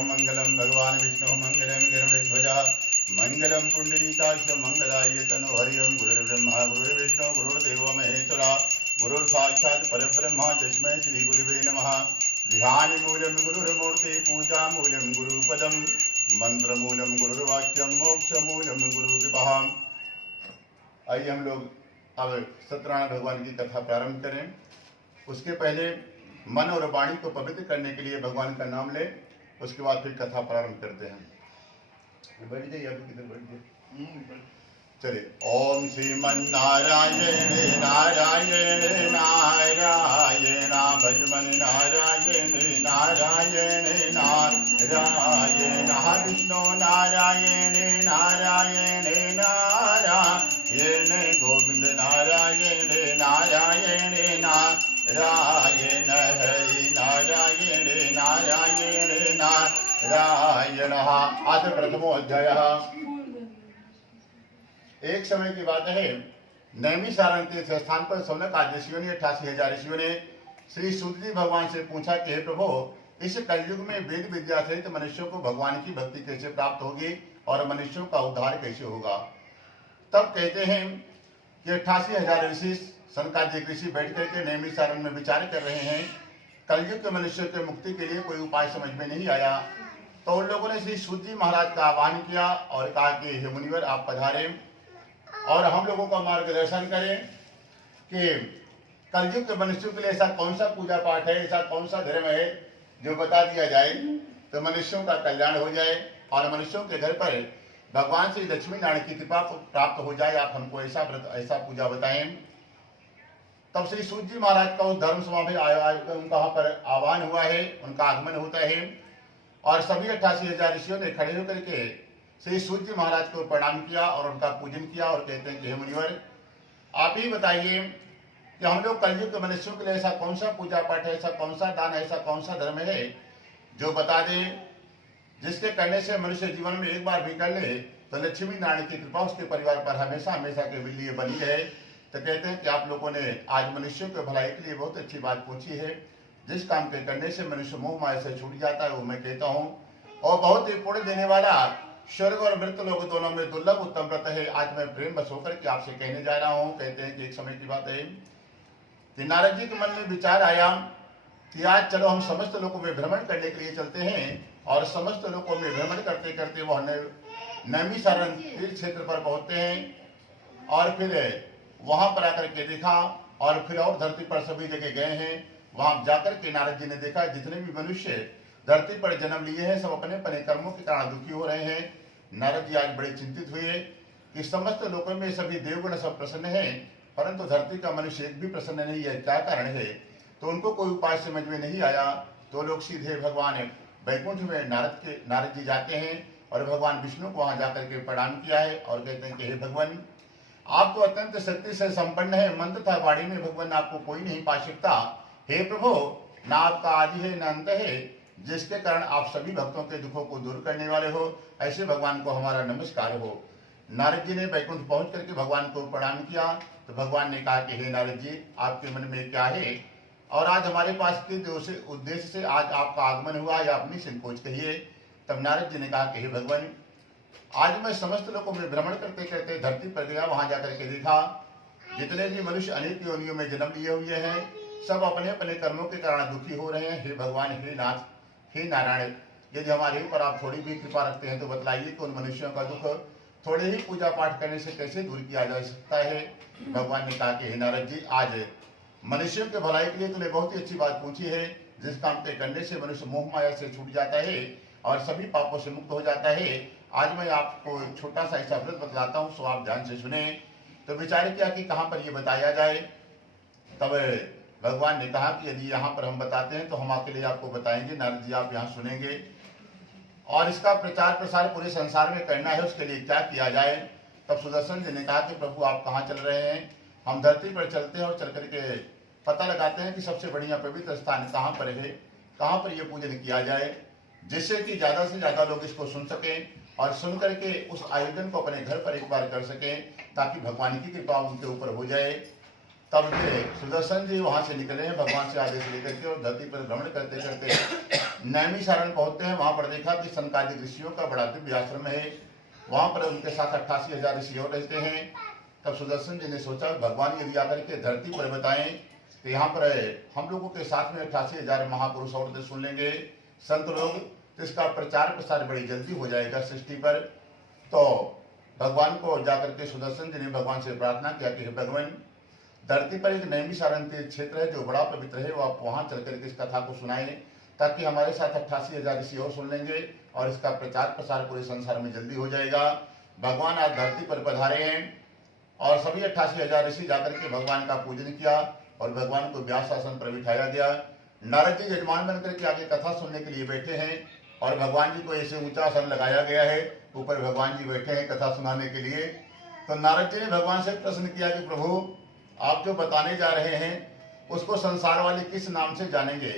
ओम मंगलम भगवान विष्णु मंगलम गरुड़ध्वज मंगलम पुंडरीकाक्ष मंगलाय तनो हरिओम गुरुर्ब्रह्मा गुरुर्विष्णु गुरुर्देवो महेश्वरा गुरुर् साक्षात् परब्रह्म तस्मै श्री गुरुवे नमः। ध्यान मूलम गुरुर्मूर्ति पूजा मूलम गुरुपदम मंत्र मूलम गुरुर्वाक्यम मोक्ष मूलम गुरुकृपा। आइए हम लोग अब सत्यनारायण भगवान की कथा प्रारंभ करें। उसके पहले मन और वाणी को पवित्र करने के लिए भगवान का नाम लें, उसके बाद फिर कथा प्रारंभ करते हैं। बैठ जाइए, अभी किधर बैठ जाइए। चलिए। ओम श्रीमन्नारायण नारायण नारायण भजमन नारायण नारायण नारायण विष्णु नारायण नारायण नारायण गोविंद नारायण नारायण नारायण हरि नारायण नारायण नारायण। अथ प्रथमो अध्यायः। एक समय की बात है, नैमिषारण्य तीर्थ स्थान पर सौनक आदि ऋषियों ने 88,000 ऋषियों ने श्री सूत जी भगवान से पूछा कि हे प्रभु, इस कलयुग में वेद विद्या सहित मनुष्यों को भगवान की भक्ति कैसे प्राप्त होगी और मनुष्यों का उद्धार कैसे होगा। तब कहते हैं कि 88,000 ऋषि सनकादिक ऋषि बैठ करके नैमिषारण्य में विचार कर रहे हैं। कलयुग के मनुष्य के मुक्ति के लिए कोई उपाय समझ में नहीं आया। तो उन लोगों ने श्री सूत जी महाराज का आह्वान किया और कहा कि हे मुनिवर, आप पधारें और हम लोगों का मार्गदर्शन करें कि कलयुग के मनुष्यों के लिए ऐसा कौन सा पूजा पाठ है, ऐसा कौन सा धर्म है जो बता दिया जाए तो मनुष्यों का कल्याण हो जाए और मनुष्यों के घर पर भगवान श्री लक्ष्मी नारायण की कृपा प्राप्त हो जाए। आप हमको ऐसा व्रत, ऐसा पूजा बताएं। तब श्री सूत जी महाराज का उस धर्म सभा में उनका वहां पर आह्वान हुआ है, उनका आगमन होता है और सभी 88,000 ऋषियों ने खड़े होकर के श्री सूत जी महाराज को प्रणाम किया और उनका पूजन किया और कहते हैं कि हे मुनिवर, आप ही बताइए कि हम लोग कलयुग के मनुष्यों के लिए ऐसा कौन सा पूजा पाठ है, ऐसा कौन सा दान, ऐसा कौन सा धर्म है जो बता दे, जिसके करने से मनुष्य जीवन में एक बार भी कर ले तो लक्ष्मी नारायण की कृपा उसके परिवार पर हमेशा हमेशा के लिए बनी है। तो कहते हैं कि आप लोगों ने आज मनुष्यों के भलाई के लिए बहुत अच्छी बात पूछी है। जिस काम के करने से मनुष्य मोह माया से छूट जाता है वो मैं कहता हूँ, और बहुत ही पुण्य देने वाला स्वर्ग और मृत लोग दोनों में दुर्लभ उत्तम व्रत है। आज मैं प्रेम बस होकर के आपसे कहने जा रहा हूँ। कहते हैं कि एक समय की बात है कि नारद जी के मन में विचार आया कि आज चलो हम समस्त लोगों में भ्रमण करने के लिए चलते हैं। और समस्त लोगों में भ्रमण करते करते वह नैमिषारण्य तीर्थ क्षेत्र पर पहुंचते हैं और फिर वहां पर आकर के देखा और फिर और धरती पर सभी जगह गए हैं। वहां जाकर के नारद जी ने देखा जितने भी मनुष्य धरती पर जन्म लिए हैं सब अपने अपने कर्मों के कारण दुखी हो रहे हैं। नारद जी आज बड़े चिंतित हुए कि समस्त लोगों में सभी देवगण सब प्रसन्न हैं, परंतु धरती का मनुष्य एक भी प्रसन्न नहीं है, क्या कारण है। तो उनको कोई उपाय समझ में नहीं आया। तो लोग सीधे भगवान वैकुंठ में नारद जी जाते हैं और भगवान विष्णु को वहां जाकर के प्रणाम किया है और कहते हैं कि हे भगवान, आप तो अत्यंत शक्ति से संपन्न है, मंत्र था वाणी में भगवान आपको कोई नहीं पा सकता। हे प्रभु, ना आपका आदि है ना अंत है, जिसके कारण आप सभी भक्तों के दुखों को दूर करने वाले हो, ऐसे भगवान को हमारा नमस्कार हो। नारद जी ने वैकुंठ पहुंच करके भगवान को प्रणाम किया तो भगवान ने कहा कि हे नारद जी, आपके मन में क्या है और आज हमारे पास के उद्देश्य से आज आपका आगमन हुआ या अपनी संकोच कहिए। तब नारद जी ने कहा कि हे भगवान, आज मैं समस्त लोगों में भ्रमण करते करते धरती पर गया, वहां जाकर के देखा जितने भी मनुष्य अनेक योनियों में जन्म लिए हुए हैं सब अपने अपने कर्मों के कारण दुखी हो रहे हैं। हे भगवान, हे नाथ, हे नारायण, यदि हमारे ऊपर आप थोड़ी भी कृपा रखते हैं तो बतलाइए कि उन मनुष्यों का दुख थोड़े ही पूजा पाठ करने से कैसे दूर किया जा सकता है। भगवान ने कहा कि हे नारद जी, आज मनुष्यों के भलाई के लिए तूने बहुत ही अच्छी बात पूछी है। जिस काम के करने से मनुष्य मोह माया से छूट जाता है और सभी पापों से मुक्त हो जाता है, आज मैं आपको छोटा सा ऐसा व्रत बतलाता हूँ, सो आप ध्यान से सुने। तो विचार किया कि कहाँ पर ये बताया जाए। तब भगवान ने कहा कि यदि यहाँ पर हम बताते हैं तो हम अकेले आपको बताएंगे, नारद जी आप यहाँ सुनेंगे और इसका प्रचार प्रसार पूरे संसार में करना है, उसके लिए क्या किया जाए। तब सुदर्शन जी ने कहा कि प्रभु आप कहाँ चल रहे हैं। हम धरती पर चलते हैं और चल करके पता लगाते हैं कि सबसे बढ़िया पवित्र स्थान कहाँ पर है, कहाँ पर यह पूजन किया जाए, जिससे कि ज़्यादा से ज़्यादा लोग इसको सुन सकें और सुन करके उस आयोजन को अपने घर पर एक बार कर सकें ताकि भगवान की कृपा उनके ऊपर हो जाए। तब से सुदर्शन जी वहां से निकले हैं भगवान से आदेश लेकर के, और धरती पर भ्रमण करते करते नैमिषारण्य पहुंचते हैं। वहां पर देखा कि सनकादिक ऋषियों का बड़ा दिव्य आश्रम है, वहां पर उनके साथ 88,000 ऋषि और रहते हैं। तब सुदर्शन जी ने सोचा भगवान यदि आकर के धरती पर बताएं तो यहाँ पर हम लोगों के साथ में 88,000 महापुरुष और सुन लेंगे संत लोग, तो इसका प्रचार प्रसार बड़ी जल्दी हो जाएगा सृष्टि पर। तो भगवान को जाकर के सुदर्शन जी ने भगवान से प्रार्थना किया कि भगवान, धरती पर एक नैमिषारण्य क्षेत्र है जो बड़ा पवित्र है, वो आप वहां चल करके इस कथा को सुनाएं, ताकि हमारे साथ 88,000 ऋषि और सुन लेंगे और इसका प्रचार प्रसार पूरे संसार में जल्दी हो जाएगा। भगवान आज धरती पर पधारे हैं और सभी 88,000 ऋषि जाकर के भगवान का पूजन किया और भगवान को व्यास आसन पर बिठाया गया। नारद जी यजमान बनकर के आगे कथा सुनने के लिए बैठे हैं और भगवान जी को ऐसे ऊंचा आसन लगाया गया है, ऊपर भगवान जी बैठे हैं कथा सुनाने के लिए। तो नारद जी ने भगवान से प्रश्न किया कि प्रभु, आप जो बताने जा रहे हैं उसको संसार वाले किस नाम से जानेंगे?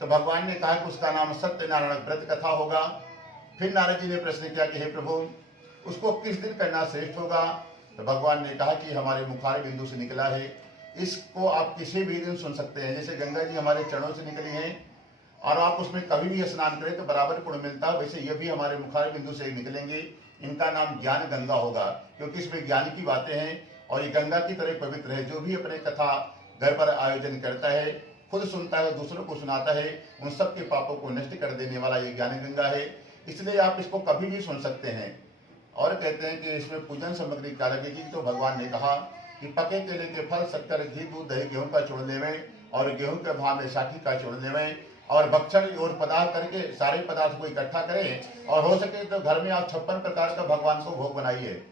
तो भगवान ने कहा कि उसका नाम सत्यनारायण व्रत कथा होगा। फिर नारद जी ने प्रश्न किया कि हे प्रभु, उसको किस दिन करना श्रेष्ठ होगा? तो भगवान ने कहा कि हमारे मुखार बिंदु से निकला है, इसको आप किसी भी दिन सुन सकते हैं। जैसे गंगा जी हमारे चरणों से निकली हैं और आप उसमें कभी भी स्नान करें तो बराबर पुण्य मिलता है, वैसे ये भी हमारे मुखार बिंदु से निकलेंगे। इनका नाम ज्ञान गंगा होगा, क्योंकि इसमें ज्ञान की बातें हैं और ये गंगा की तरह पवित्र है। जो भी अपने कथा घर पर आयोजन करता है, खुद सुनता है, दूसरों को सुनाता है, उन सब के पापों को नष्ट कर देने वाला ये ज्ञान गंगा है। इसलिए आप इसको कभी भी सुन सकते हैं। और कहते हैं कि इसमें पूजन सामग्री क्या लगेगी? तो भगवान ने कहा कि पके केले के फल, शक्कर, घी, दूध, दही, गेहूं का चूर्ण लेवें और गेहूं के भाव में साठी का चूर्ण लेवें और भक्षण और पदार्थ करके सारे पदार्थ को इकट्ठा करें और हो सके तो घर में आप 56 प्रकार का भगवान को भोग बनाइए।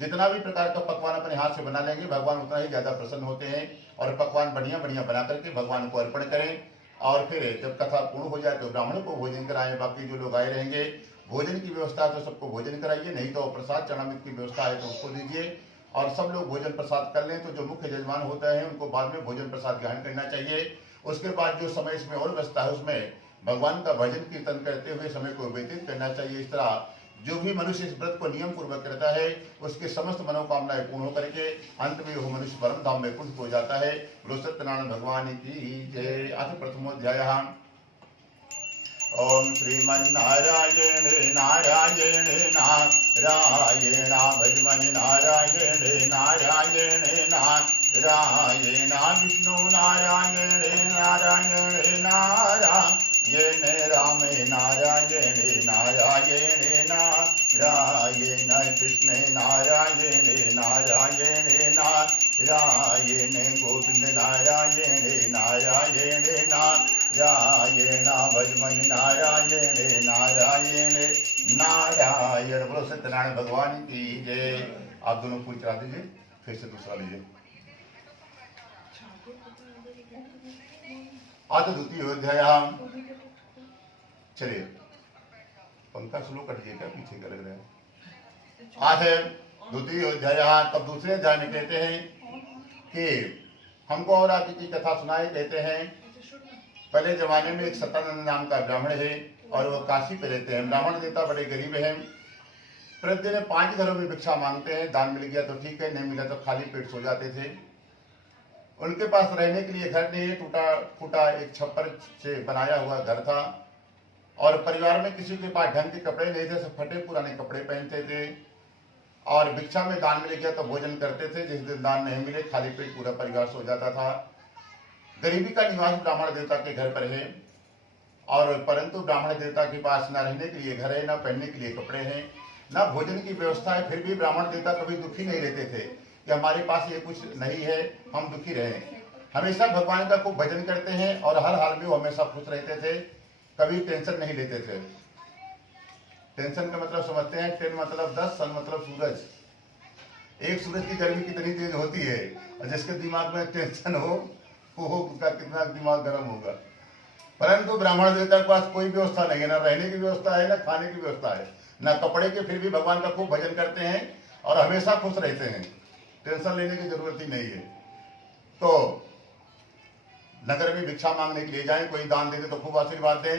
जितना भी प्रकार का पकवान अपने हाथ से बना लेंगे भगवान उतना ही ज्यादा प्रसन्न होते हैं। और पकवान बढ़िया बढ़िया बना करके भगवान को अर्पण करें और फिर जब कथा पूर्ण हो जाए तो ब्राह्मणों को भोजन कराएं। बाकी जो लोग आए रहेंगे, भोजन की व्यवस्था है तो सबको भोजन कराइए, नहीं तो प्रसाद चढ़ाने की व्यवस्था है तो उसको दीजिए और सब लोग भोजन प्रसाद कर लें। तो जो मुख्य यजमान होता है उनको बाद में भोजन प्रसाद ग्रहण करना चाहिए। उसके बाद जो समय इसमें और बचता है उसमें भगवान का भजन कीर्तन करते हुए समय को व्यतीत करना चाहिए। इस तरह जो भी मनुष्य इस व्रत को नियम पूर्वक करता है उसके समस्त मनोकामनाएं पूर्ण होकर के अंत में वो मनुष्य परम धाम में पुष्ट हो जाता है। बोलो सत्यनारायण भगवान की जय। अथ प्रथमोऽध्यायः। ओम श्रीमन्नारायण नारायण नारायण भजमन नारायण नारायण नारायण विष्णु नारायण नारायण नारायण राम नारायण नारायण नारायण कृष्ण नारायण नारायण नारायण गोविंद नारायण नारायण नारायण भजमन नारायण नारायण नारायण। बोलो सत्यनारायण भगवान की जय। आप दोनों पूछ चला दीजिए, फिर से दूसरा लीजिए। अथ द्वितीयोऽध्यायः। चलिए पंखा स्लो कट गया क्या, पीछे का लग रहा है। अथ द्वितीयोऽध्यायः। तब दूसरे अध्याय में कहते हैं कि हमको और आगे की कथा सुनाए। कहते हैं पहले जमाने में एक सतानंद नाम का ब्राह्मण है और वो काशी पे रहते हैं। ब्राह्मण देवता बड़े गरीब हैं, प्रतिदिन 5 घरों में भिक्षा मांगते हैं। दान मिल गया तो ठीक है, नहीं मिला तो खाली पेट सो जाते थे। उनके पास रहने के लिए घर नहीं, टूटा फूटा एक छप्पर से बनाया हुआ घर था और परिवार में किसी के पास ढंग के कपड़े नहीं थे, सब फटे पुराने कपड़े पहनते थे और भिक्षा में दान मिल गया तो भोजन करते थे। जिस दिन दान नहीं मिले खाली पेट पूरा परिवार सो जाता था। गरीबी का निवास ब्राह्मण देवता के घर पर है और परंतु ब्राह्मण देवता के पास न रहने के लिए घर है, न पहनने के लिए कपड़े हैं, न भोजन की व्यवस्था है। फिर भी ब्राह्मण देवता कभी दुखी नहीं रहते थे कि हमारे पास ये कुछ नहीं है, हम दुखी रहे। हमेशा भगवान का खूब भजन करते हैं और हर हाल में वो हमेशा खुश रहते थे, कभी टेंशन नहीं लेते थे। टेंशन का मतलब समझते हैं, 10 मतलब 10, सन मतलब सूरज। एक सूरज की गर्मी कितनी तेज होती है और जिसके दिमाग में टेंशन हो वो उसका कितना दिमाग गर्म होगा। परंतु ब्राह्मण देवता के पास कोई व्यवस्था नहीं है, ना रहने की व्यवस्था है, ना खाने की व्यवस्था है, ना कपड़े के, फिर भी भगवान का खूब भजन करते हैं और हमेशा खुश रहते हैं। टेंशन लेने की जरूरत ही नहीं है। तो नगर में भिक्षा मांगने के लिए जाए, कोई दान दे दे तो खूब आशीर्वाद दे,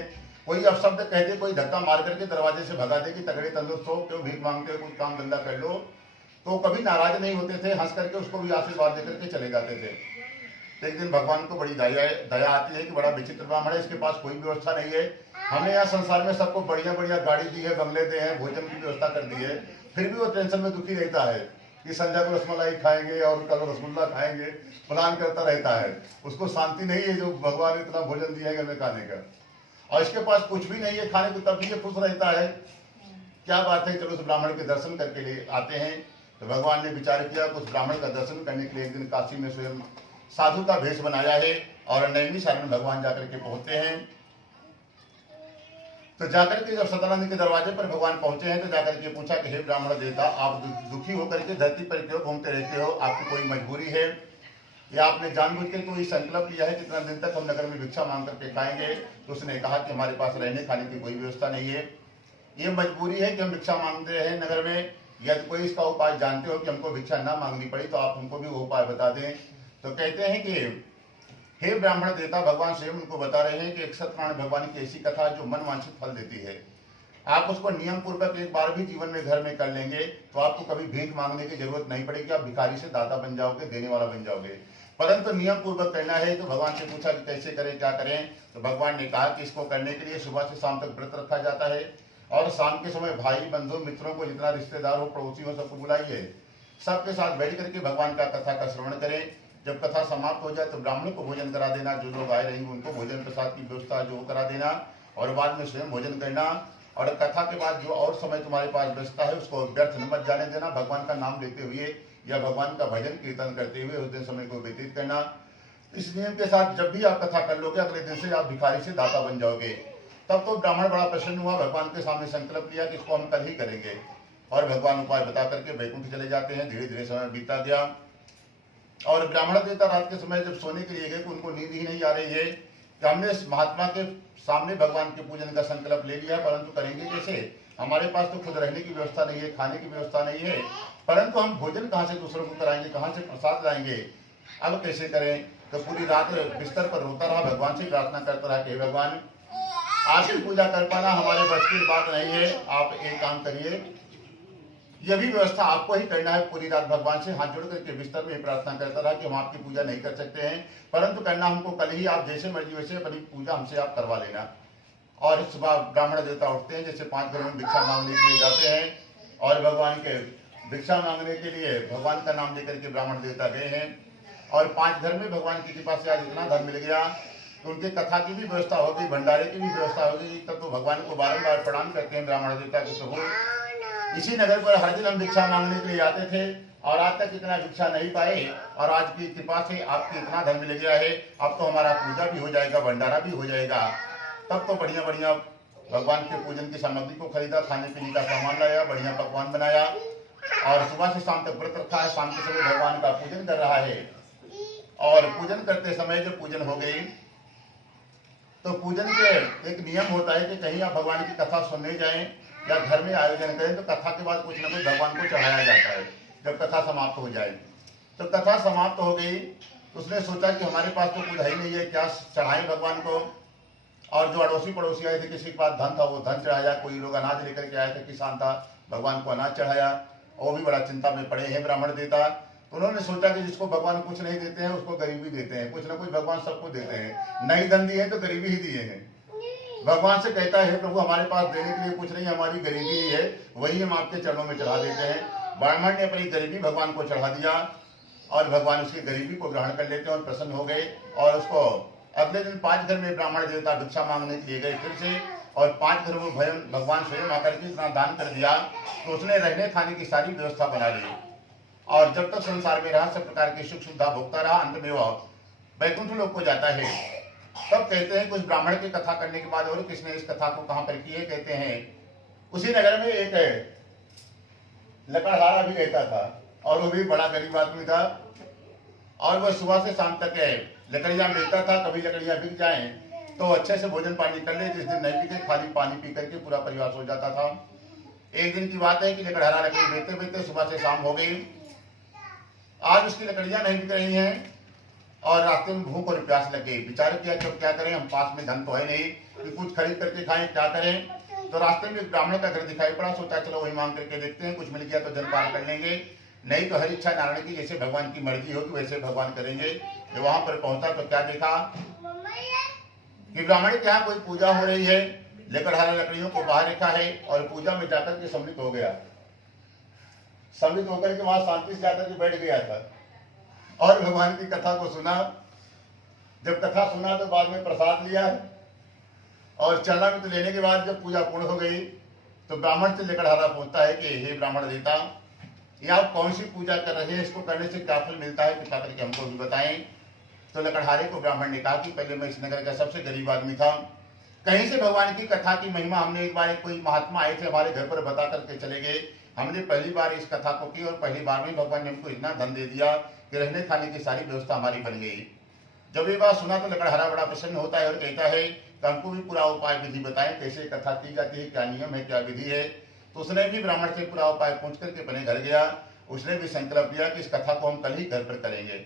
कोई अपशब्द कह दे, कोई धक्का मार करके दरवाजे से भगा दे कि तगड़े तंदुरुस्त हो, क्यों भीख मांगते हो, कुछ काम धंधा कर लो। तो कभी नाराज नहीं होते थे, हंस करके उसको भी आशीर्वाद देकर के चले जाते थे। तो एक दिन भगवान को बड़ी दया आती है कि बड़ा विचित्र ब्राह्मण है, इसके पास कोई व्यवस्था नहीं है। हमने यहाँ संसार में सबको बढ़िया बढ़िया गाड़ी दी है, बंगले दिए हैं, भोजन की व्यवस्था कर दी है, फिर भी वो टेंशन में दुखी रहता है कि संध्या को रसमलाई खाएंगे और कल रसगुल्ला खाएंगे, प्लान करता रहता है। उसको शांति नहीं है जो भगवान ने इतना भोजन दिया है घर में खाने का, और इसके पास कुछ भी नहीं है खाने को, तब भी ये खुश रहता है। क्या बात है, चलो उस ब्राह्मण के दर्शन करके लिए आते हैं। तो भगवान ने विचार किया उस ब्राह्मण का दर्शन करने के लिए एक दिन काशी में स्वयं साधु का भेष बनाया है और नैमिषारण्य भगवान जाकर के पहुंचते हैं। तो जाकर के जब सदानंद के दरवाजे पर भगवान पहुंचे हैं तो जाकर के पूछा कि हे ब्राह्मण देवता, आप दुखी होकर के धरती पर क्यों घूमते रहते हो? आपकी कोई मजबूरी है या आपने जानबूझ के कोई संकल्प लिया है कितना दिन तक हम नगर में भिक्षा मांग करके खाएंगे? तो उसने कहा कि हमारे पास रहने खाने की कोई व्यवस्था नहीं है, ये मजबूरी है कि हम भिक्षा मांगते रहे नगर में। यदि कोई इसका उपाय जानते हो कि हमको भिक्षा ना मांगनी पड़ी तो आप हमको भी वो उपाय बता दें। तो कहते हैं कि हे ब्राह्मण देवता, भगवान स्वयं उनको बता रहे हैं कि एक सत्यनारायण भगवान की ऐसी कथा जो मन वांछित फल देती है, आप उसको नियम पूर्वक एक बार भी जीवन में घर में कर लेंगे तो आपको कभी भीख मांगने की जरूरत नहीं पड़ेगी, आप भिखारी से दाता बन जाओगे, देने वाला बन जाओगे। परंतु नियम पूर्वक करना है। तो भगवान से पूछा कि कैसे करें, क्या करें? तो भगवान ने कहा कि इसको करने के लिए सुबह से शाम तक व्रत रखा जाता है और शाम के समय भाई बंधु मित्रों को, जितना रिश्तेदार हो, पड़ोसी हो, सबको बुलाइए, सबके साथ बैठ करके भगवान का कथा का श्रवण करें। जब कथा समाप्त हो जाए तो ब्राह्मणों को भोजन करा देना, जो लोग आए रहेंगे उनको भोजन प्रसाद की व्यवस्था जो करा देना और बाद में स्वयं भोजन करना। और कथा के बाद जो और समय तुम्हारे पास बचता है उसको व्यर्थ न मत जाने देना, भगवान का नाम लेते हुए या भगवान का भजन कीर्तन करते हुए उस दिन समय को व्यतीत करना। इस नियम के साथ जब भी आप कथा कर लोगे अगले दिन से आप भिखारी से दाता बन जाओगे। तब तो ब्राह्मण बड़ा प्रसन्न हुआ, भगवान के सामने संकल्प लिया कि इसको हम कल ही करेंगे और भगवान उपाय बता करके वैकुंठ चले जाते हैं। धीरे धीरे समय बीता गया और ब्राह्मण देवता रात के समय जब सोने के लिए गए तो उनको नींद ही नहीं आ रही है कि हमने इस महात्मा के सामने भगवान के पूजन का संकल्प ले लिया, परंतु करेंगे कैसे? हमारे पास तो खुद रहने की व्यवस्था नहीं है, खाने की व्यवस्था नहीं है, परंतु हम भोजन कहाँ से दूसरों को कराएंगे, कहाँ से प्रसाद लाएंगे, अब कैसे करें? तो पूरी रात बिस्तर पर रोता रहा, भगवान से प्रार्थना करता रहा कि भगवान आपकी पूजा कर पाना हमारे बस की बात नहीं है, आप एक काम करिए, यह भी व्यवस्था आपको ही करना है। पूरी रात भगवान से हाथ जोड़ करके बिस्तर में प्रार्थना करता रहा कि हम आपकी पूजा नहीं कर सकते हैं, परंतु करना हमको कल ही, आप जैसे मर्जी वैसे अपनी पूजा हमसे आप करवा लेना। और सुबह ब्राह्मण देवता उठते हैं, जैसे 5 घरों में भिक्षा मांगने के लिए जाते हैं और भगवान के भिक्षा मांगने के लिए भगवान का नाम लेकर के ब्राह्मण देवता गए हैं और 5 घर में भगवान की कृपा से आज इतना धन मिल गया तो उनके कथा की भी व्यवस्था हो गई, भंडारे की भी व्यवस्था हो गई। तब तो भगवान को बारंबार प्रणाम करते हैं ब्राह्मण देवता के प्रभु, इसी नगर पर हर दिन हम भिक्षा मांगने के लिए आते थे और आज तक इतना भिक्षा नहीं पाए और आज की कृपा से आपको इतना धन मिल गया है, अब तो हमारा पूजा भी हो जाएगा, भंडारा भी हो जाएगा। तब तो बढ़िया बढ़िया भगवान के पूजन की सामग्री को खरीदा, खाने पीने का सामान लाया, बढ़िया पकवान बनाया और सुबह से शाम तक व्रत रखा है। शाम के समय भगवान का पूजन कर रहा है और पूजन करते समय जब पूजन हो गई तो पूजन के एक नियम होता है कि कहीं आप भगवान की कथा सुनने जाएं या घर में आयोजन करें तो कथा के बाद कुछ न कुछ भगवान को चढ़ाया जाता है। जब कथा समाप्त हो जाए तो कथा समाप्त हो गई तो उसने सोचा कि हमारे पास तो कुछ है ही नहीं है, क्या चढ़ाएं भगवान को। और जो अड़ोसी पड़ोसी आए थे, किसी के पास धन था वो धन चढ़ाया, कोई लोग अनाज लेकर के आए थे, किसान था, भगवान को अनाज चढ़ाया। वो भी बड़ा चिंता में पड़े हैं ब्राह्मण देवता। उन्होंने सोचा कि जिसको भगवान कुछ नहीं देते हैं उसको गरीबी देते हैं, कुछ ना कुछ भगवान सबको देते हैं, नहीं धन दिए तो गरीबी ही दिए हैं। भगवान से कहता है प्रभु हमारे पास देने के लिए कुछ नहीं, हमारी गरीबी ही है, वही हम आपके चरणों में चढ़ा देते हैं। ब्राह्मण ने अपनी गरीबी भगवान को चढ़ा दिया और भगवान उसकी गरीबी को ग्रहण कर लेते हैं और प्रसन्न हो गए। और उसको अगले दिन 5 घर में ब्राह्मण देवता भिक्षा मांगने के लिए गए फिर से और 5 घरों में भगवान स्वयं आकर के इतना दान कर दिया तो उसने रहने खाने की सारी व्यवस्था बना ली और जब तक संसार में रहा सब प्रकार की सुख सुविधा भोगता रहा, अंत में वह वैकुंठ लोक को जाता है। तब कहते हैं कुछ ब्राह्मण की कथा करने के बाद और किसने इस कथा को कहां पर की है? कहते हैं उसी नगर में एक लकड़हारा भी रहता था और वो भी बड़ा गरीब आदमी था और वह सुबह से शाम तक लकड़ियां बेचता था। कभी लकड़ियां बिक जाएं तो अच्छे से भोजन पानी कर ले, जिस दिन नहीं बिके खाली पानी पी करके पूरा परिवार सो जाता था। एक दिन की बात है कि लकड़हारा लकड़ी बेचते बेचते सुबह से शाम हो गई, आज उसकी लकड़ियां नहीं बिक रही हैं और रास्ते में भूख और प्यास लग गई। विचार किया कि क्या करें, हम पास में धन तो है नहीं कि कुछ खरीद करके खाएं, क्या करें। तो रास्ते में एक ब्राह्मण का घर दिखाई पड़ा, सोचा चलो वही मांग करके देखते हैं, कुछ मिल गया तो जल पार कर लेंगे। नहीं तो हर इच्छा नारायण की, जैसे भगवान की मर्जी होगी वैसे भगवान करेंगे। जब वहां पर पहुंचा तो क्या देखा कि ब्राह्मण के यहाँ कोई पूजा हो रही है, लकड़हारा लकड़ियों को बाहर रखा है और पूजा में जाकर के सम्मिलित हो गया। सम्मिलित होकर के वहां शांति से जाकर के बैठ गया था और भगवान की कथा को सुना। जब कथा सुना तो बाद में प्रसाद लिया और चरणामृत लेने के बाद जब पूजा पूर्ण हो गई तो ब्राह्मण से लकड़हारा पूछता है कि हे ब्राह्मण देवता, ये आप कौन सी पूजा कर रहे हैं, इसको करने से क्या फल मिलता है, कृपा करके हमको भी बताएं। तो लकड़हारे को ब्राह्मण ने कहा कि पहले मैं इस नगर का सबसे गरीब आदमी था, कहीं से भगवान की कथा की महिमा हमने एक बार कोई महात्मा आए थे हमारे घर पर बता करके चले गए, हमने पहली बार इस कथा को की और पहली बार में भगवान ने हमको इतना धन दे दिया कि रहने खाने की सारी व्यवस्था हमारी बन गई। जब ये बात सुना तो लकड़हारा बड़ा प्रसन्न होता है और कहता है कि हमको भी पूरा उपाय विधि बताएं, कैसे कथा की जाती है, क्या नियम है, क्या विधि है। तो उसने भी ब्राह्मण से पूरा उपाय पूछ करके अपने घर गया। उसने भी संकल्प लिया कि इस कथा को हम कल ही घर पर करेंगे।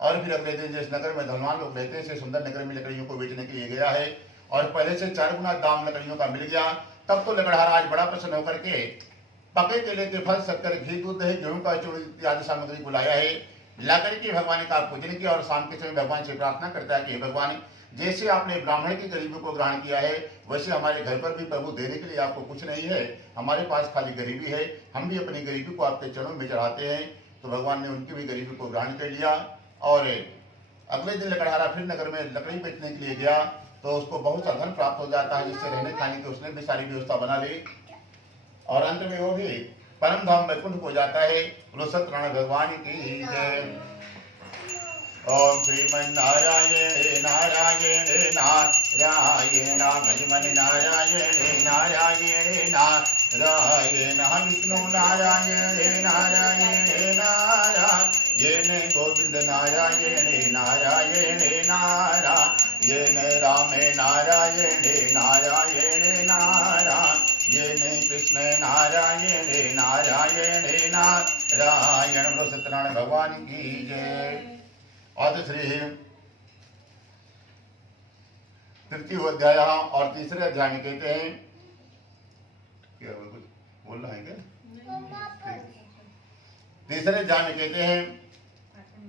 और फिर अगले दिन जिस नगर में धनवान लोग रहते हैं से सुंदर नगर में लकड़ियों को बेचने के लिए गया है और पहले से 4 गुना दाम लकड़ियों का मिल गया। तब तो लकड़हारा आज बड़ा प्रसन्न होकर के पके केले के फल, शक्कर, घी, दूध, दही, गेहूं का चूर्ण इत्यादि सामग्री को लाया है। लाकर के भगवान का पूजन किया और शाम के समय भगवान से प्रार्थना करता है कि भगवान, जैसे आपने ब्राह्मण की गरीबी को ग्रहण किया है वैसे हमारे घर पर भी प्रभु देने के लिए आपको कुछ नहीं है, हमारे पास खाली गरीबी है, हम भी अपनी गरीबी को आपके चरणों में चढ़ाते हैं। तो भगवान ने उनकी भी गरीबी को ग्रहण कर लिया और अगले दिन लकड़हारा फिर नगर में लकड़ी बेचने के लिए गया तो उसको बहुत सा धन प्राप्त हो जाता है, जिससे रहने खाने की उसने भी सारी व्यवस्था बना ली और अंत में वो भी परम धाम वैकुंठ को जाता है। बोलो सत्यनारायण भगवान की जय। ओम श्रीमन्नारायण नारायण नारायण भजमन नारायण नारायण नारायण विष्णु नारायण नारायण नारायण गोविंद नारायण नारायण नारायण राम नारायण नारायण नारायण कृष्ण नारायण नारायण नारायण। बोलो सत्यनारायण भगवान की जय। आज श्री तृतीय अध्याय और तीसरे अध्याय में कहते हैं, क्या कुछ बोल रहा है क्या? तीसरे अध्याय में कहते हैं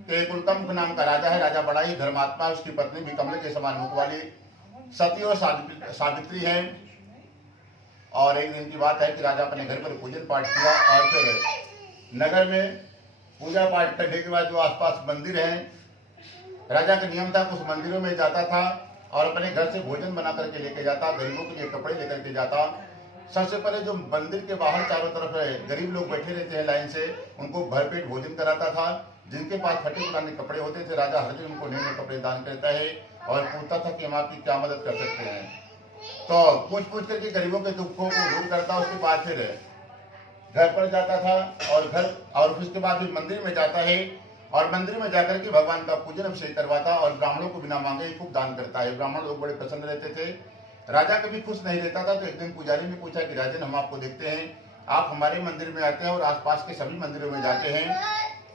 कि कुलकम नाम का राजा है, राजा बड़ा ही धर्मात्मा, उसकी पत्नी भी कमल के समान मुख वाली सती और सावित्री है। और एक दिन की बात है कि राजा अपने घर पर पूजन पाठ किया और फिर नगर में पूजा पाठ करने के बाद जो आसपास मंदिर हैं, राजा का नियम था उस मंदिरों में जाता था और अपने घर से भोजन बना करके लेके जाता, गरीबों के लिए कपड़े लेकर के जाता। सबसे पहले जो मंदिर के बाहर चारों तरफ गरीब लोग बैठे रहते हैं लाइन से, उनको भरपेट भोजन कराता था। जिनके पास फटे पुराने कपड़े होते थे राजा हर दिन उनको नए नए कपड़े दान करता है और पूछता था कि हम आपकी क्या मदद कर सकते हैं। तो पूछ करके गरीबों के दुखों को दूर करता। उसके बाद फिर घर पर जाता था और उसके बाद फिर मंदिर में जाता है और मंदिर में जाकर के भगवान का पूजन अभिषेक करवाता और ब्राह्मणों को बिना मांगे खूब दान करता है। ब्राह्मण लोग बड़े प्रसन्न रहते थे, राजा कभी खुश नहीं रहता था। तो एक दिन पुजारी ने पूछा कि राजन, हम आपको देखते हैं आप हमारे मंदिर में आते हैं और आसपास के सभी मंदिरों में जाते हैं,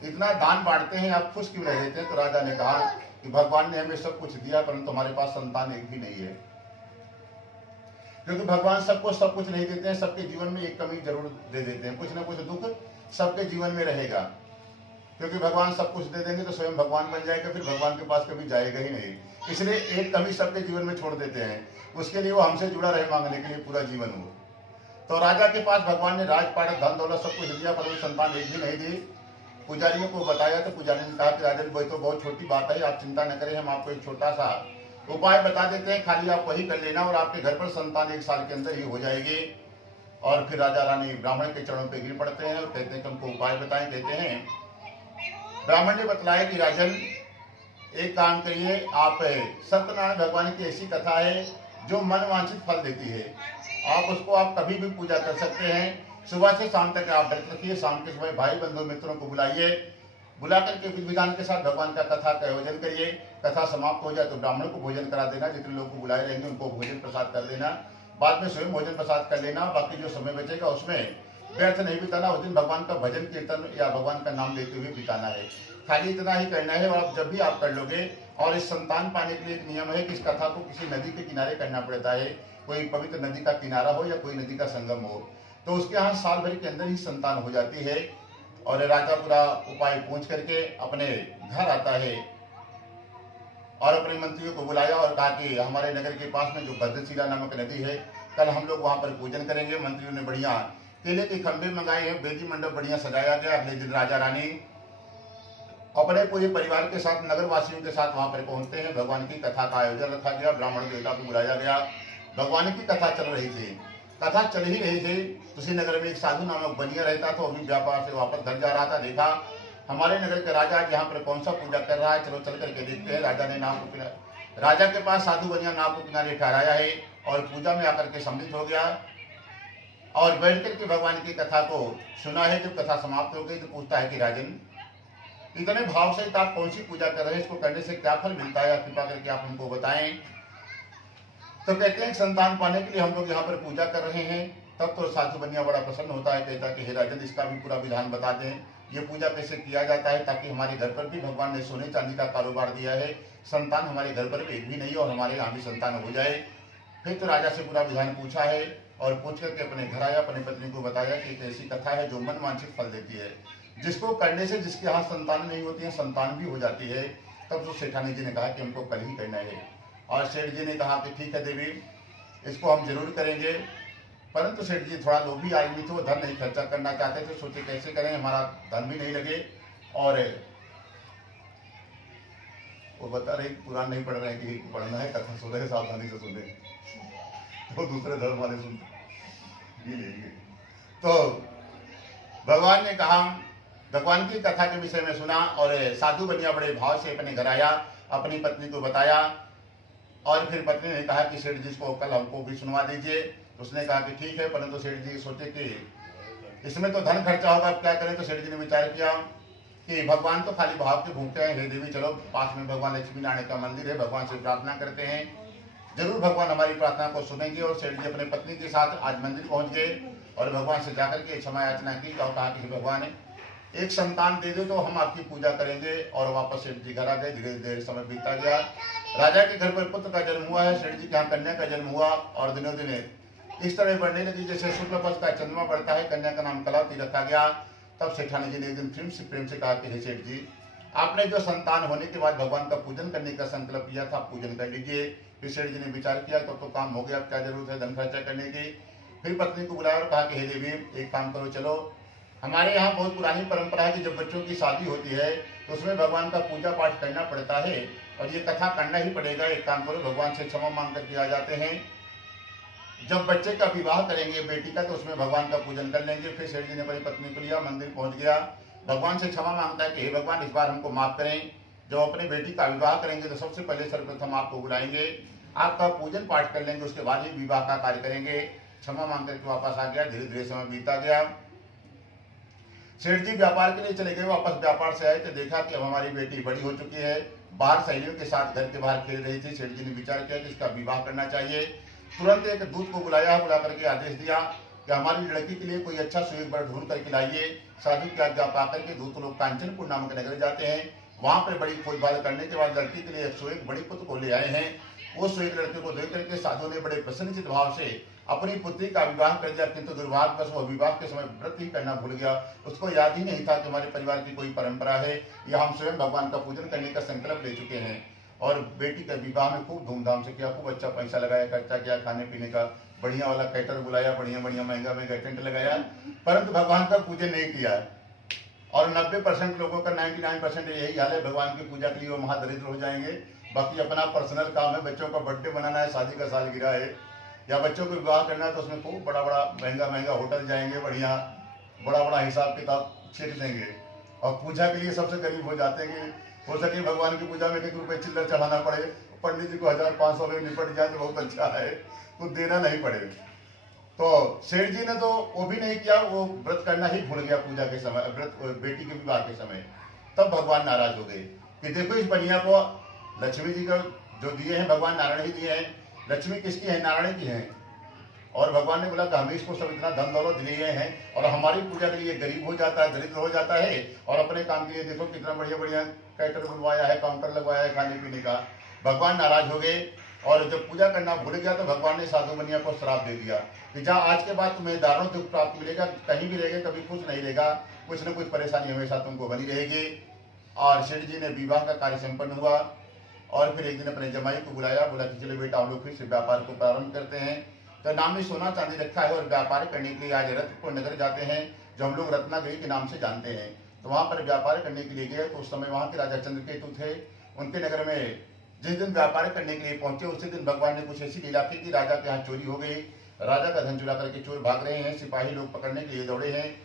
इतना दान बांटते हैं, आप खुश क्यों नहीं रहते? तो राजा ने कहा कि भगवान ने हमें सब कुछ दिया परंतु हमारे पास संतान एक भी नहीं है। क्योंकि भगवान सबको सब कुछ नहीं देते हैं, सबके जीवन में एक कमी जरूर दे देते हैं, कुछ ना कुछ दुख सबके जीवन में रहेगा। क्योंकि भगवान सब कुछ दे देंगे तो स्वयं भगवान बन जाएगा, फिर भगवान के पास कभी जाएगा ही नहीं। इसलिए एक कमी सबके जीवन में छोड़ देते हैं, उसके लिए वो हमसे जुड़ा रहे मांगने के लिए पूरा जीवन हो। तो राजा के पास भगवान ने राजपाट, धन दौलत सब कुछ दिया पर वो संतान एक भी नहीं दी। पुजारियों को बताया तो पुजारी ने कहा कि राजन भाई तो बहुत छोटी बात है, आप चिंता न करें, हम आपको एक छोटा सा उपाय बता देते हैं, खाली आप वही कर लेना और आपके घर पर संतान 1 साल के अंदर ही हो जाएगी। और फिर राजा रानी ब्राह्मण के चरणों पर गिर पड़ते हैं और कहते हैं कि हमको उपाय बताएं। कहते हैं, ब्राह्मण ने बतलाया कि राजन एक काम करिए, आप सत्यनारायण भगवान की ऐसी कथा है जो मन वांछित फल देती है, आप उसको आप कभी भी पूजा कर सकते हैं। सुबह से शाम तक आप व्रत रखिए, शाम के समय भाई बंधु मित्रों को बुलाइए, बुला करके विधि विधान के साथ भगवान का कथा का आयोजन करिए। कथा समाप्त हो जाए तो ब्राह्मण को भोजन करा देना, जितने लोग को बुलाए रहेंगे उनको भोजन प्रसाद कर देना, बाद में स्वयं भोजन प्रसाद कर लेना। बाकी जो समय बचेगा उसमें व्यर्थ नहीं बिताना, उस दिन भगवान का भजन कीर्तन या भगवान का नाम लेते हुए बिताना है। खाली इतना ही करना है और आप जब भी आप कर लोगे। और इस संतान पाने के लिए एक नियम है कि इस कथा को किसी नदी के किनारे करना पड़ता है, कोई पवित्र नदी का किनारा हो या कोई नदी का संगम हो, तो उसके यहाँ साल भर के अंदर ही संतान हो जाती है। और राजा पूरा उपाय पूछ करके अपने घर आता है और अपने मंत्रियों को बुलाया और कहा कि हमारे नगर के पास में जो भद्रशिला नामक नदी है, कल हम लोग वहां पर पूजन करेंगे। मंत्रियों ने बढ़िया केले के खंभे मंगाए हैं, वेदी मंडप बढ़िया सजाया गया। अगले दिन राजा रानी अपने पूरे परिवार के साथ, नगर वासियों के साथ वहां पर पहुंचते हैं। भगवान की कथा का आयोजन रखा गया, ब्राह्मण देवता को बुलाया गया। भगवान की कथा चल रही थी, कथा चल ही रही थी। उसी नगर में एक साधु नामक बनिया रहता था, अभी व्यापार से वापस घर जा रहा था। देखा हमारे नगर के राजा यहाँ पर कौन सा पूजा कर रहा है, चलो चल करके देखते हैं। राजा ने नाव को किनारे, राजा के पास साधु बनिया नाव को किनारे ठहराया है और पूजा में आकर के सम्मिलित हो गया और बैठ करके भगवान की कथा को सुना है। जब कथा समाप्त हो गई तो पूछता है कि राजन, इतने भाव से आप कौन सी पूजा कर रहे हैं, इसको करने से क्या फल मिलता है, कृपा करके आप हमको बताएं। तो कहते हैं संतान पाने के लिए हम लोग यहाँ पर पूजा कर रहे हैं। तब तो साधु बनिया बड़ा प्रसन्न होता है, कहता है कि हे राजन, इसका भी पूरा विधान बता दें, ये पूजा कैसे किया जाता है, ताकि हमारे घर पर भी भगवान ने सोने चांदी का कारोबार दिया है, संतान हमारे घर पर भी एक भी नहीं और हमारे यहाँ भी संतान हो जाए। फिर तो राजा से पूरा विधान पूछा है और पूछ करके अपने घर आया, अपनी पत्नी को बताया कि एक ऐसी कथा है जो मन वांछित फल देती है, जिसको करने से जिसके यहाँ संतान नहीं होती है, संतान भी हो जाती है। तब तो सेठानी जी ने कहा कि हमको कल ही करना है और सेठ जी ने कहा कि ठीक है देवी, इसको हम जरूर करेंगे। परंतु सेठ जी थोड़ा लोभी आदमी थे, वो धन नहीं खर्चा करना चाहते थे। सोचे कैसे करें, हमारा धन भी नहीं लगे और वो बता रहे पुराण नहीं पढ़ रहे हैं कि पढ़ना है, कथा सुन रहे, सावधानी से सुने, तो दूसरे धर्म वाले सुनते ये लेंगे। तो भगवान ने कहा, भगवान की कथा के विषय में सुना और साधु बनिया बड़े भाव से अपने घर आया, अपनी पत्नी को बताया और फिर पत्नी ने कहा कि सेठ जी को कल हमको भी सुनवा दीजिए। उसने कहा कि ठीक है, परंतु सेठ जी सोचे कि इसमें तो धन खर्चा होगा, अब क्या करें। तो सेठ जी ने विचार किया कि भगवान तो खाली भाव के भूखते हैं, हे देवी चलो पास में भगवान लक्ष्मी नारायण का मंदिर है, भगवान से प्रार्थना करते हैं, जरूर भगवान हमारी प्रार्थना को सुनेंगे। और सेठ जी अपने पत्नी के साथ आज मंदिर पहुंच गए और भगवान से जाकर के क्षमा याचना की और कहा कि भगवान एक संतान दे दो तो हम आपकी पूजा करेंगे। और वापस सेठ जी घर आ गए। धीरे धीरे समय बीता गया, राजा के घर पर पुत्र का जन्म हुआ है, सेठ जी के यहाँ कन्या का जन्म हुआ और दिनों दिन इस तरह बढ़ने लगी जैसे शुक्ल पक्ष का चंद्रमा बढ़ता है। कन्या का नाम कलावती रखा गया। तब सेठानी जी ने एक दिन प्रेम से कहा कि हे सेठ जी, आपने जो संतान होने के बाद भगवान का पूजन करने का संकल्प किया था, पूजन कर लीजिए। फिर सेठ जी ने विचार किया तो काम हो गया, अब क्या जरूरत है धन खर्चा करने की। फिर पत्नी को बुलाया और कहा कि हे देवी, एक काम करो, चलो हमारे यहाँ बहुत पुरानी परंपरा है कि जब बच्चों की शादी होती है तो उसमें भगवान का पूजा पाठ करना पड़ता है और ये कथा करना ही पड़ेगा। एक काम करो, भगवान से क्षमा मांग करके आ जाते हैं। जब बच्चे का विवाह करेंगे बेटी का, तो उसमें भगवान का पूजन कर लेंगे। फिर सेठ जी ने अपनी पत्नी को लिया, मंदिर पहुंच गया, भगवान से क्षमा मांगता है कि हे भगवान, इस बार हमको माफ करें। जब अपनी बेटी का विवाह करेंगे तो सबसे पहले सर्वप्रथम आपको बुलाएंगे, आपका पूजन पाठ कर लेंगे, उसके बाद ही विवाह का कार्य करेंगे। क्षमा मांग करके वापस आ गया। धीरे धीरे समय बीता गया। सेठ जी व्यापार के लिए चले गए। वापस व्यापार से आए तो देखा कि अब हमारी बेटी बड़ी हो चुकी है, बाहर सहेलियों के साथ घर के बाहर खेल रही थी। सेठ जी ने विचार किया कि इसका विवाह करना चाहिए। तुरंत एक दूत को बुलाया, बुला करके आदेश दिया कि हमारी लड़की के लिए कोई अच्छा सुयोग वर ढूंढ करके लाइए। साधु की आज्ञा पाकर के दूत लोग कांचनपुर नामक नगर जाते हैं। वहां पर बड़ी खोजबाज करने के बाद लड़की के लिए एक सुयोग बड़ी पुत्र को ले आए हैं। वो सुयोग लड़के को देख करके साधु ने बड़े प्रसन्नचित भाव से अपनी पुत्री का विवाह कर दिया। किंतु दुर्भाग्यवश वो विवाह के समय व्रत ही करना भूल गया। उसको याद ही नहीं था कि हमारे परिवार की कोई परंपरा है या हम स्वयं भगवान का पूजन करने का संकल्प ले चुके हैं। और बेटी का विवाह में खूब धूमधाम से किया, खूब अच्छा पैसा लगाया, खर्चा किया, खाने पीने का बढ़िया वाला कैटर बुलाया, बढ़िया बढ़िया महंगा महंगा टेंट लगाया, परंतु भगवान का पूजन नहीं किया। और 90% लोगों का 99% यही हाल है, भगवान की पूजा के लिए वो महादरिद्र हो जाएंगे। बाकी अपना पर्सनल काम है, बच्चों का बर्थडे मनाना है, शादी का सालगिरह है या बच्चों को विवाह करना है, तो उसमें खूब बड़ा बड़ा महंगा महंगा होटल जाएंगे, बढ़िया बड़ा बड़ा हिसाब किताब छीट देंगे। और पूजा के लिए सबसे गरीब हो जाते हैं कि हो सके भगवान की पूजा में 1 रुपये चिल्लर चढ़ाना पड़े, पंडित जी को 1500 में निपट जाए तो बहुत अच्छा है, तो देना नहीं पड़े। तो सेठ जी ने तो वो भी नहीं किया, वो व्रत करना ही भूल गया पूजा के समय, व्रत बेटी के विवाह के समय। तब भगवान नाराज हो गए कि देखो इस बनिया को लक्ष्मी जी का जो दिए हैं भगवान नारायण ही दिए हैं, लक्ष्मी किसकी है, नारायण की है। और भगवान ने बोला कि हमें इसको सब इतना धन दौलत दिए हैं और हमारी पूजा के लिए गरीब हो जाता है, दरिद्र हो जाता है, और अपने काम के लिए देखो कितना बढ़िया बढ़िया कैटर बुलवाया है, काउंटर लगवाया है खाने पीने का। भगवान नाराज हो गए और जब पूजा करना भूल गया तो भगवान ने साधु बनिया को श्राप दे दिया कि जा आज के बाद तुम्हें दारुण दुख प्राप्त मिलेगा, कहीं भी रहेगा कभी खुश नहीं रहेगा, कुछ न कुछ परेशानी हमेशा तुमको बनी रहेगी। और सेठ जी ने विवाह का कार्य संपन्न हुआ और फिर एक दिन अपने जमाई को बुलाया, बोला कि चलो बेटा हम लोग फिर से व्यापार को प्रारंभ करते हैं। तो नाम में सोना चांदी रखा है और व्यापार करने के लिए आज रत्नपुर नगर जाते हैं, जो हम लोग रत्नागिरी के नाम से जानते हैं। तो वहां पर व्यापार करने के लिए गए तो उस समय वहां के राजा चंद्रकेतु थे। उनके नगर में जिस दिन व्यापार करने के लिए पहुंचे उसी दिन भगवान ने कुछ ऐसी लीला की कि राजा के यहाँ चोरी हो गई, राजा का धन चुरा करके चोर भाग रहे हैं, सिपाही लोग पकड़ने के लिए दौड़े हैं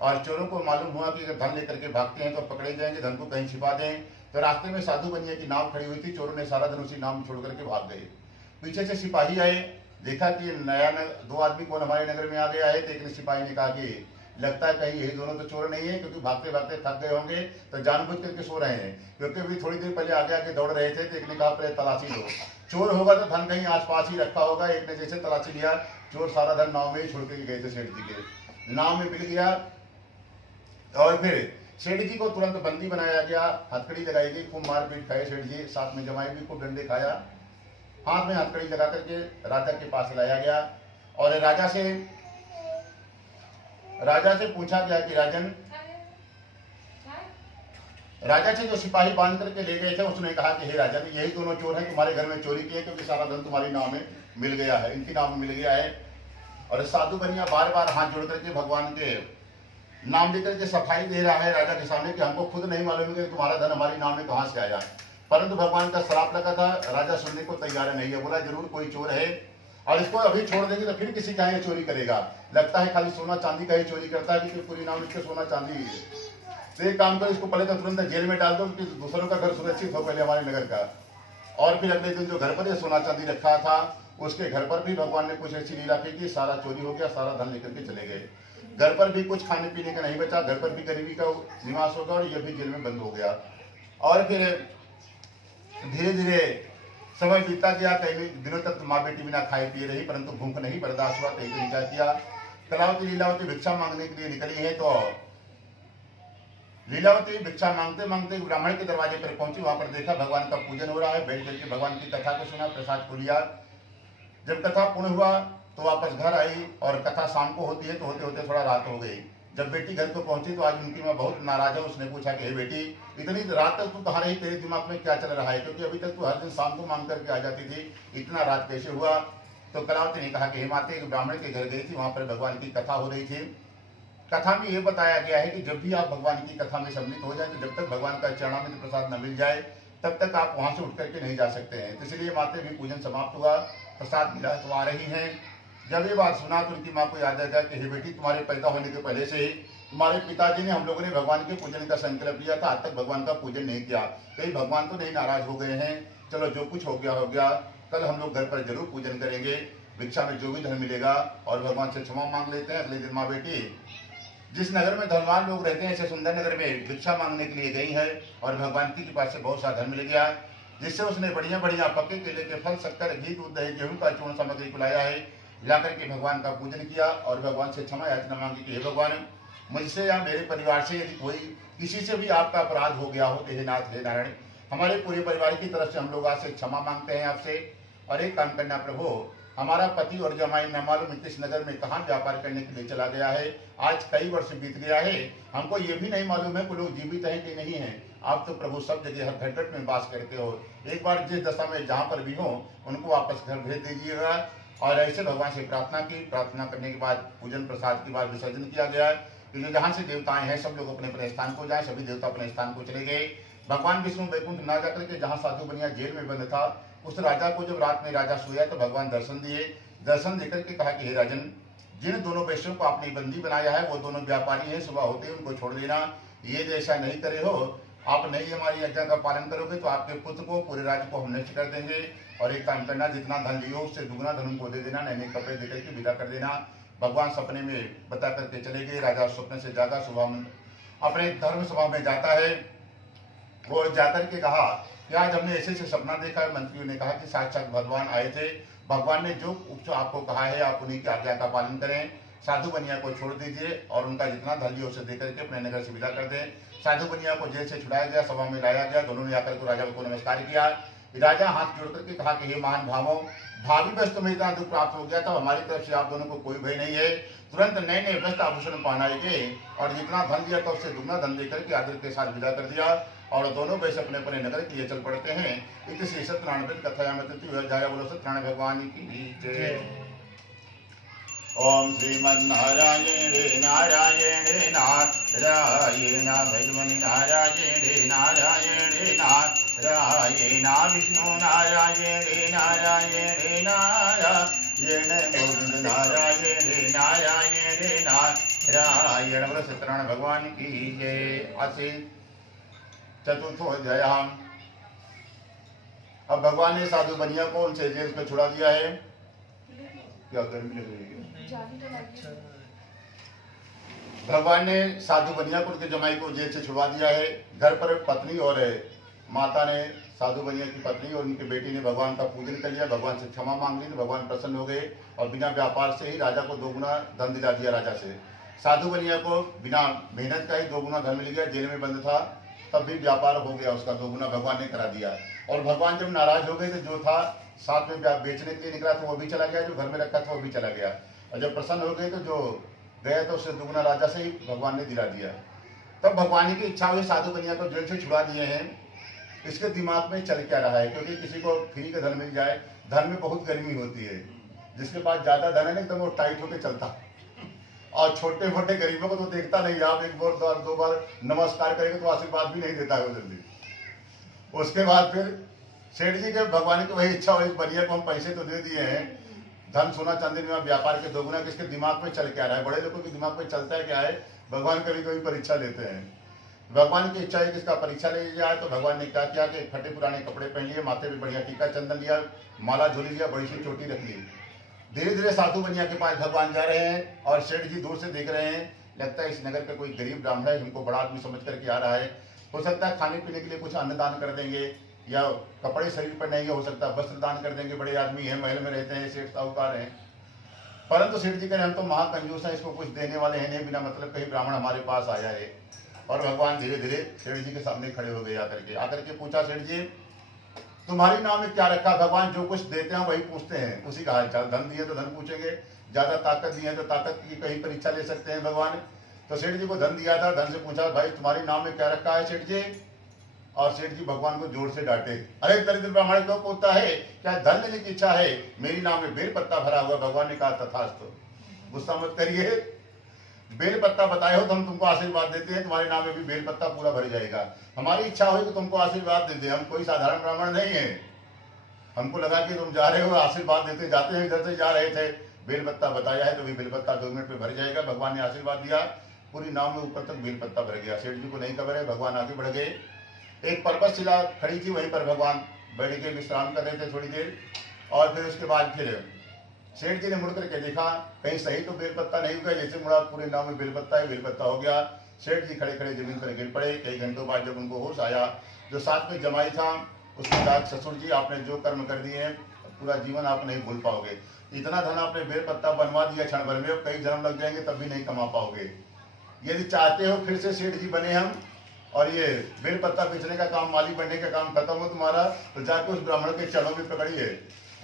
और चोरों को मालूम हुआ कि अगर धन लेकर के भागते हैं तो पकड़े जाएंगे, धन को कहीं छिपा दें। तो रास्ते में साधु बनिया की नाव खड़ी हुई थी, चोरों ने सारा धन उसी नाव में छोड़ करके भाग गए। पीछे से सिपाही आए, देखा कि नया दो आदमी कौन हमारे नगर में आ गया है। तो एक ने सिपाही ने कहा कि लगता है कहीं यही दोनों तो चोर नहीं है, क्योंकि भागते भागते थक गए होंगे तो जानबूझ करके सो रहे हैं, क्योंकि अभी थोड़ी देर पहले आगे आगे दौड़ रहे थे। तो एक ने कहा पहले तलाशी लो, चोर होगा तो धन कहीं आसपास ही रखा होगा। एक ने जैसे तलाशी लिया, चोर सारा धन नाव में ही छोड़ के गए थे सेठ जी के, नाव में मिल गया। और फिर सेठ जी को तुरंत बंदी बनाया गया, हथकड़ी लगाई गई, खूब मारपीट खाए सेठ जी, साथ में जमाई भी खूब डंडे खाया। हाथ में हथकड़ी लगा करके राजा के पास लाया गया और राजा से पूछा गया कि राजा से जो सिपाही बांध करके ले गए थे उसने कहा कि हे राजन, यही दोनों चोर हैं, तुम्हारे घर में चोरी किए क्योंकि सारा धन तुम्हारी नाव में मिल गया है, इनकी नाव में मिल गया है। और साधु बनिया बार बार हाथ जोड़ करके भगवान के नाम लेकर के सफाई दे रहा है राजा के सामने कि हमको खुद नहीं मालूम है कि तुम्हारा धन हमारी नाव में कहां से आया, परंतु भगवान का श्राप लगा था। राजा सुनने को तैयार नहीं है, बोला जरूर कोई चोर है और इसको अभी छोड़ देंगे तो फिर किसी का ये चोरी करेगा, लगता है खाली सोना चांदी का ही चोरी करता है कि पूरी नाम इसके सोना चांदी ही है। तो एक काम करो, इसको पहले तो तुरंत जेल में डाल दो कि दूसरों का घर सुरक्षित हो पहले हमारे नगर का। और फिर अगले दिन जो घर पर ये सोना चांदी रखा था उसके घर पर भी भगवान ने कुछ ऐसी लीला की कि सारा चोरी हो गया, सारा धन लेकर के चले गए। घर पर भी कुछ खाने पीने का नहीं बचा, घर पर भी गरीबी का निवास होगा और यह भी जेल में बंद हो गया। और फिर धीरे धीरे समय बीतता गया, कई दिनों तक माँ बेटी बिना खाए पिए रही, परंतु भूख नहीं बर्दाश्त हुआ। कई दिन क्या किया, कलावती लीलावती भिक्षा मांगने के लिए निकली है। तो लीलावती भिक्षा मांगते मांगते ब्राह्मण के दरवाजे पर पहुंची, वहां पर देखा भगवान का पूजन हो रहा है, बैठ करके भगवान की कथा को सुना, प्रसाद को लिया। जब कथा पूर्ण हुआ तो वापस घर आई और कथा शाम को होती है तो होते होते थोड़ा रात हो गई। जब बेटी घर को पहुंची तो आज उनकी माँ बहुत नाराज है। उसने पूछा कि हे बेटी, इतनी रात तक तू कहाँ रही, तेरे दिमाग में क्या चल रहा है, क्योंकि अभी तक तू हर दिन शाम को मांग करके आ जाती थी, इतना रात कैसे हुआ। तो कलावती ने कहा कि हे माते, एक ब्राह्मण के घर गई थी, वहां पर भगवान की कथा हो रही थी। कथा में ये बताया गया है कि जब भी आप भगवान की कथा में सम्मिलित हो जाए तो जब तक भगवान का चरणामृत प्रसाद न मिल जाए तब तक आप वहां से उठ करके नहीं जा सकते हैं। तो इसलिए माते भी पूजन समाप्त हुआ, प्रसाद मिला तो आ रही हैं। जब ये बात सुना तो उनकी माँ को याद आ गया कि हे बेटी, तुम्हारे पैदा होने के पहले से ही तुम्हारे पिताजी ने, हम लोगों ने भगवान के पूजन का संकल्प लिया था, आज तक भगवान का पूजन नहीं किया, कहीं भगवान तो नहीं नाराज हो गए हैं। चलो जो कुछ हो गया, कल हम लोग घर पर जरूर पूजन करेंगे, भिक्षा में जो भी धन मिलेगा और भगवान से क्षमा मांग लेते हैं। अगले दिन माँ बेटी जिस नगर में धनवान लोग रहते हैं ऐसे सुंदर नगर में भिक्षा मांगने के लिए गई है और भगवान की कृपा से बहुत सारा धन मिल गया, जिससे उसने बढ़िया बढ़िया पक्के केले के फल, शक्कर, घी, दूध, दही, गेहूं का चूर्ण सामग्री को लाया है, लाकर के भगवान का पूजन किया और भगवान से क्षमा याचना मांगी कि हे भगवान, मुझसे या मेरे परिवार से यदि कोई किसी से भी आपका अपराध हो गया हो तो हे नाथ, हे नारायण, हमारे पूरे परिवार की तरफ से हम लोग आज से क्षमा मांगते हैं आपसे। और एक काम करना प्रभु, हमारा पति और जमाई न मालूम किस नगर में कहाँ व्यापार करने के लिए चला गया है, आज कई वर्ष बीत गया है, हमको ये भी नहीं मालूम है कि लोग जीवित हैं कि नहीं है। आप तो प्रभु सब जगह हर घट में वास करते हो, एक बार जिस दशा में जहाँ पर भी हो उनको वापस घर भेज दीजिएगा। और ऐसे भगवान से प्रार्थना की। प्रार्थना करने के बाद पूजन प्रसाद के बाद विसर्जन किया गया कि जहाँ से देवताएं हैं सब लोग अपने अपने स्थान को जाए। सभी देवता अपने स्थान को चले गए। भगवान विष्णु वैकुंठ ना जाकर के जहाँ साधु बनिया जेल में बंद था, उस राजा को जब रात में राजा सोया तो भगवान दर्शन दिए। दर्शन देकर के कहा कि हे राजन, जिन दोनों वैश्यों को आपने बंदी बनाया है वो दोनों व्यापारी हैं, सुबह होते ही उनको छोड़ देना। ये जैसा नहीं करे हो, आप नहीं हमारी आज्ञा का पालन करोगे तो आपके पुत्र को, पूरे राज्य को हम नष्ट कर देंगे। और एक काम करना, जितना धन लियो उससे दुगना धन उनको दे देना, नए नए कपड़े देकर के विदा कर देना। भगवान सपने में बता करके चले गए। राजा स्वप्न से जागा, सुबह में अपने धर्म सभा में जाता है। वो जाकर के कहा कि आज हमने ऐसे से सपना देखा है। मंत्रियों ने कहा कि साक्षात भगवान आए थे, भगवान ने जो आपको कहा है आप उन्हीं की आज्ञा का पालन करें। साधु बनिया को छोड़ दीजिए और उनका जितना धन लिया उसे देकर के अपने नगर से विदा कर दें। साधु बनिया को जेल से छुड़ाया गया, सभा में लाया गया। दोनों ने आकर के राजा को नमस्कार किया। राजा हाथ जोड़ करके कहा कि हे महान भावों, भावी वस्तु में इतना दुख प्राप्त हो गया था, हमारी तरफ से आप दोनों को कोई भय नहीं है। तुरंत नए नए वस्त्र आभूषण पहनाए गए और जितना धन दिया था उससे दुगना धन देकर के आदर के साथ विदा कर दिया और दोनों वैसे अपने अपने नगर के लिए चल पड़ते हैं। इस सत्यनारायण कथाया में बोलो सत्यनारायण भगवान की जय। ओम श्रीमन्नारायण नारायण नारायण भगवन् नारायण नारायण नारायण विष्णु नारायण नारायण नारायण गोविंद नारायण नारायण नारायण। बोलो सत्यनारायण भगवान की जय। आसे चतुर्थो अध्याय। अब भगवान ने साधु बनिया को उनसे जेल में छुड़ा दिया है। क्या गर्मी लग रही है? भगवान ने साधु बनिया को उनके जमाई को जेल से छुड़वा दिया है। घर पर पत्नी और माता ने साधु बनिया की पत्नी और उनके बेटी ने भगवान का पूजन कर लिया, भगवान से क्षमा मांग ली तो भगवान प्रसन्न हो गए और बिना व्यापार से ही राजा को 2 गुना धन दिला दिया। राजा से साधु बनिया को बिना मेहनत का ही 2 गुना धन मिल गया। जेल में बंद था तब भी व्यापार हो गया, उसका 2 गुना भगवान ने करा दिया। और भगवान जब नाराज हो गए तो जो था साथ में बेचने के लिए निकला था वो भी चला गया, जो घर में रखा था वो भी चला गया। और जब प्रसन्न हो गए तो जो गया तो उससे 2 गुना राजा से ही भगवान ने दिला दिया। तब भगवान की इच्छा हुई साधु बनिया को जेल से छुड़ा दिए हैं। इसके दिमाग में चल क्या रहा है, क्योंकि किसी को फ्री का धन मिल जाए, धन में बहुत गर्मी होती है, जिसके पास ज्यादा धन है ना एकदम वो टाइट होकर चलता और छोटे मोटे गरीबों को तो देखता नहीं। आप 1 बार 2 बार नमस्कार करेंगे तो आशीर्वाद भी नहीं देता है वो जल्दी। उसके बाद फिर सेठ जी के भगवान की वही इच्छा हुई, बनिया को हम पैसे तो दे दिए हैं, धन सोना चांदी में व्यापार के 2 गुना। किसके दिमाग में चल क्या रहा है? बड़े लोगों के दिमाग में चलता है क्या है? भगवान कभी कभी परीक्षा लेते हैं। भगवान की इच्छा है कि इसका परीक्षा ले जाए तो भगवान ने क्या किया कि फटे पुराने कपड़े पहन लिए, माथे पे बढ़िया टीका चंदन लिया, माला झोली लिया, बड़ी सी चोटी रख ली। धीरे धीरे साधु बनिया के पास भगवान जा रहे हैं और सेठ जी दूर से देख रहे हैं। लगता है इस नगर का कोई गरीब ब्राह्मण है, हमको बड़ा आदमी समझ करके आ रहा है। हो सकता है खाने पीने के लिए कुछ अन्नदान कर देंगे या कपड़े शरीर पर नहीं, हो सकता है वस्त्र दान कर देंगे। बड़े आदमी हैं, महल में रहते हैं, सेठ साहूकार हैं। परंतु सेठ जी कह रहे हम तो महाकंजूस हैं, इसको कुछ देने वाले हैं नहीं, बिना मतलब कहीं ब्राह्मण हमारे पास आया है। और भगवान धीरे धीरे सेठ जी के सामने खड़े हो गए। आकर के पूछा, सेठ जी तुम्हारी नाम में क्या रखा? भगवान जो कुछ देते हैं वही पूछते हैं, उसी का हाल चाल। धन दिए तो धन पूछेंगे, ज्यादा ताकत दी है तो ताकत की कहीं परीक्षा ले सकते हैं भगवान। तो सेठ जी को धन दिया था, धन से पूछा भाई तुम्हारी नाम में क्या रखा है सेठ जी? और सेठ जी भगवान को जोर से डांटे, अरे दरिद्र ब्राह्मण क्यों पूछता है? क्या धन लेने की इच्छा है? मेरी नाम में बेल पत्ता भरा हुआ। भगवान ने कहा तथास्तु, गुस्सा मत करिए, बेल पत्ता बताए हो तो हम तुमको आशीर्वाद देते हैं, तुम्हारे नाम में भी बेल पत्ता पूरा भर जाएगा। हमारी इच्छा हुई तो तुमको आशीर्वाद देते, हम कोई साधारण ब्राह्मण नहीं है। हमको लगा कि तुम जा रहे हो आशीर्वाद देते, जाते हैं इधर से जा रहे थे, बेल पत्ता बताया है तो भी बेल पत्ता 2 मिनट में भर जाएगा। भगवान ने आशीर्वाद दिया, पूरी नाव में ऊपर तक बेल पत्ता भर गया। सेठ जी को नहीं खबर है, भगवान आगे बढ़ गए। एक पर्वत शिला खड़ी थी, वहीं पर भगवान बैठ के विश्राम कर रहे थे थोड़ी देर। और फिर उसके बाद फिर सेठ जी ने मुड़ करके देखा कहीं सही तो बेलपत्ता नहीं हुआ, जैसे मुड़ा पूरे नाव में बेलपत्ता ही बेलपत्ता हो गया। सेठ जी खड़े खड़े जमीन पर गिर पड़े। कई घंटों बाद जब उनको होश आया, जो साथ में जमाई था उसने कहा, ससुर जी आपने जो कर्म कर दिए हैं पूरा जीवन आप नहीं भूल पाओगे। इतना धन आपने बेलपत्ता बनवा दिया क्षण भर में, कई जन्म लग जाएंगे तब भी नहीं कमा पाओगे। यदि चाहते हो फिर से सेठ जी बने हम और ये बेलपत्ता बेचने का काम, माली बनने का काम खत्म हो तुम्हारा, तो जाके उस ब्राह्मण के चरणों में पकड़िए,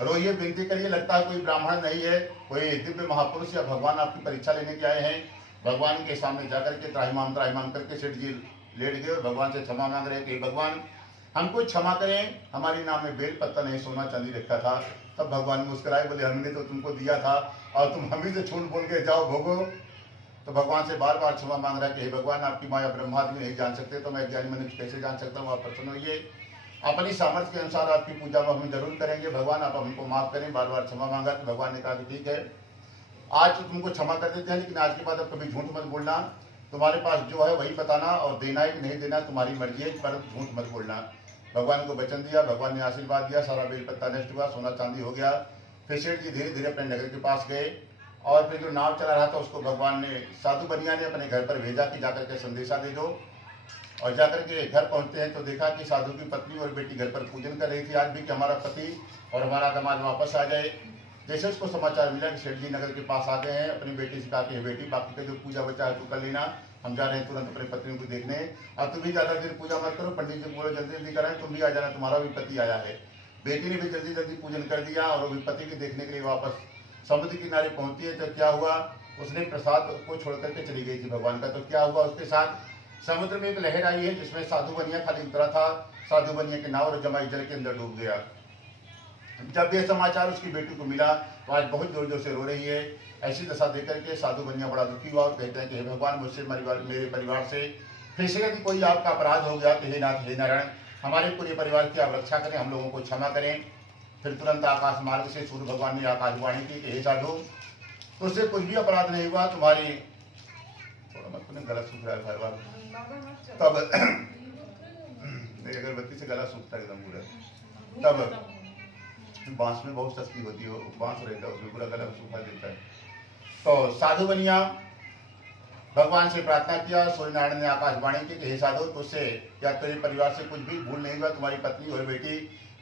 रोइए, विनती करिए। लगता है कोई ब्राह्मण नहीं है, कोई दिव्य महापुरुष या भगवान आपकी परीक्षा लेने के आए हैं। भगवान के सामने जाकर के त्राहिमाम त्राहिमाम करके सेठ जी लेट गए, भगवान से क्षमा मांग रहे कि भगवान हमको क्षमा करें, हमारे नाम में बेल पत्ता नहीं सोना चांदी रखा था। तब भगवान मुस्कुराए, बोले हमने तो तुमको दिया था और तुम हम ही से झूठ बोल के जाओ भोगो। तो भगवान से बार बार क्षमा मांग रहा है कि हे भगवान आपकी माया ब्रह्मादि नहीं जान सकते, तो मैं ज्ञानी मनुष्य कैसे जान सकता हूँ? आप प्रसन्न होइए, अपनी सामर्थ्य के अनुसार आपकी पूजा हम जरूर करेंगे। भगवान आप हमको माफ करें। बार बार क्षमा मांगा तो भगवान ने कहा कि ठीक है, आज तो तुमको क्षमा कर देते हैं, लेकिन आज के बाद अब कभी झूठ मत बोलना। तुम्हारे पास जो है वही बताना और देना है कि नहीं देना तुम्हारी मर्जी है, पर झूठ मत बोलना। भगवान को वचन दिया, भगवान ने आशीर्वाद दिया, सारा बेल पत्ता नष्ट हुआ, सोना चांदी हो गया। फिर सेठ जी धीरे धीरे अपने नगर के पास गए और फिर जो नाव चला रहा था उसको भगवान ने, साधु बनिया ने अपने घर पर भेजा कि जाकर के संदेशा दे दो। और जाकर के घर पहुंचते हैं तो देखा कि साधु की पत्नी और बेटी घर पर पूजन कर रही थी आज भी, कि हमारा पति और हमारा दामाद वापस आ जाए। जैसे उसको समाचार मिला कि सेठ जी नगर के पास आ गए हैं, अपनी बेटी से कहा कि बेटी बाकी का जो पूजा बचा है तो कर लेना, हम जा रहे हैं तुरंत अपने पत्नी को देखने। अब तुम भी ज़्यादा देर पूजा मत करो, पंडित जी बोलो जल्दी जल्दी कराएं, तुम भी आ जाना, तुम्हारा भी पति आया है। बेटी ने भी जल्दी जल्दी पूजन कर दिया और वो भी पति के देखने के लिए वापस समुद्र किनारे पहुंचती है। तो क्या हुआ, उसने प्रसाद को छोड़ करके चली गई थी भगवान का। तो क्या हुआ उसके साथ, समुद्र में एक लहर आई है जिसमें साधु बनिया खाली उतरा था। साधु बनिया के नाव और जमाई जल के अंदर डूब गया। जब ये समाचार उसकी बेटी को मिला तो आज बहुत जोर जोर से रो रही है। ऐसी दशा देख करके साधु बनिया बड़ा दुखी हुआ और कहते हैं कि हे भगवान, मुझसे मेरे परिवार से फिर से यदि कोई आपका अपराध हो गया तो हे नाथ, हे नारायण, हमारे पूरे परिवार की आप रक्षा करें, हम लोगों को क्षमा करें। फिर तुरंत आकाश मार्ग से सूर्य भगवान ने आकाशवाणी की कि हे साधु, तुझसे कुछ भी अपराध नहीं हुआ, तुम्हारी थोड़ा मत गला सूख रहा है बार तब मेरी अगरबत्ती से गला सूखता है एकदम पूरा। तब बांस में बहुत सस्ती होती है, बांस रहता है उसमें पूरा गला सूखा देता है। तो साधु बनिया भगवान से प्रार्थना किया। सूर्यनारायण ने आकाशवाणी की कि हे साधु, तुझसे या तेरे परिवार से कुछ भी भूल नहीं हुआ, तुम्हारी पत्नी और बेटी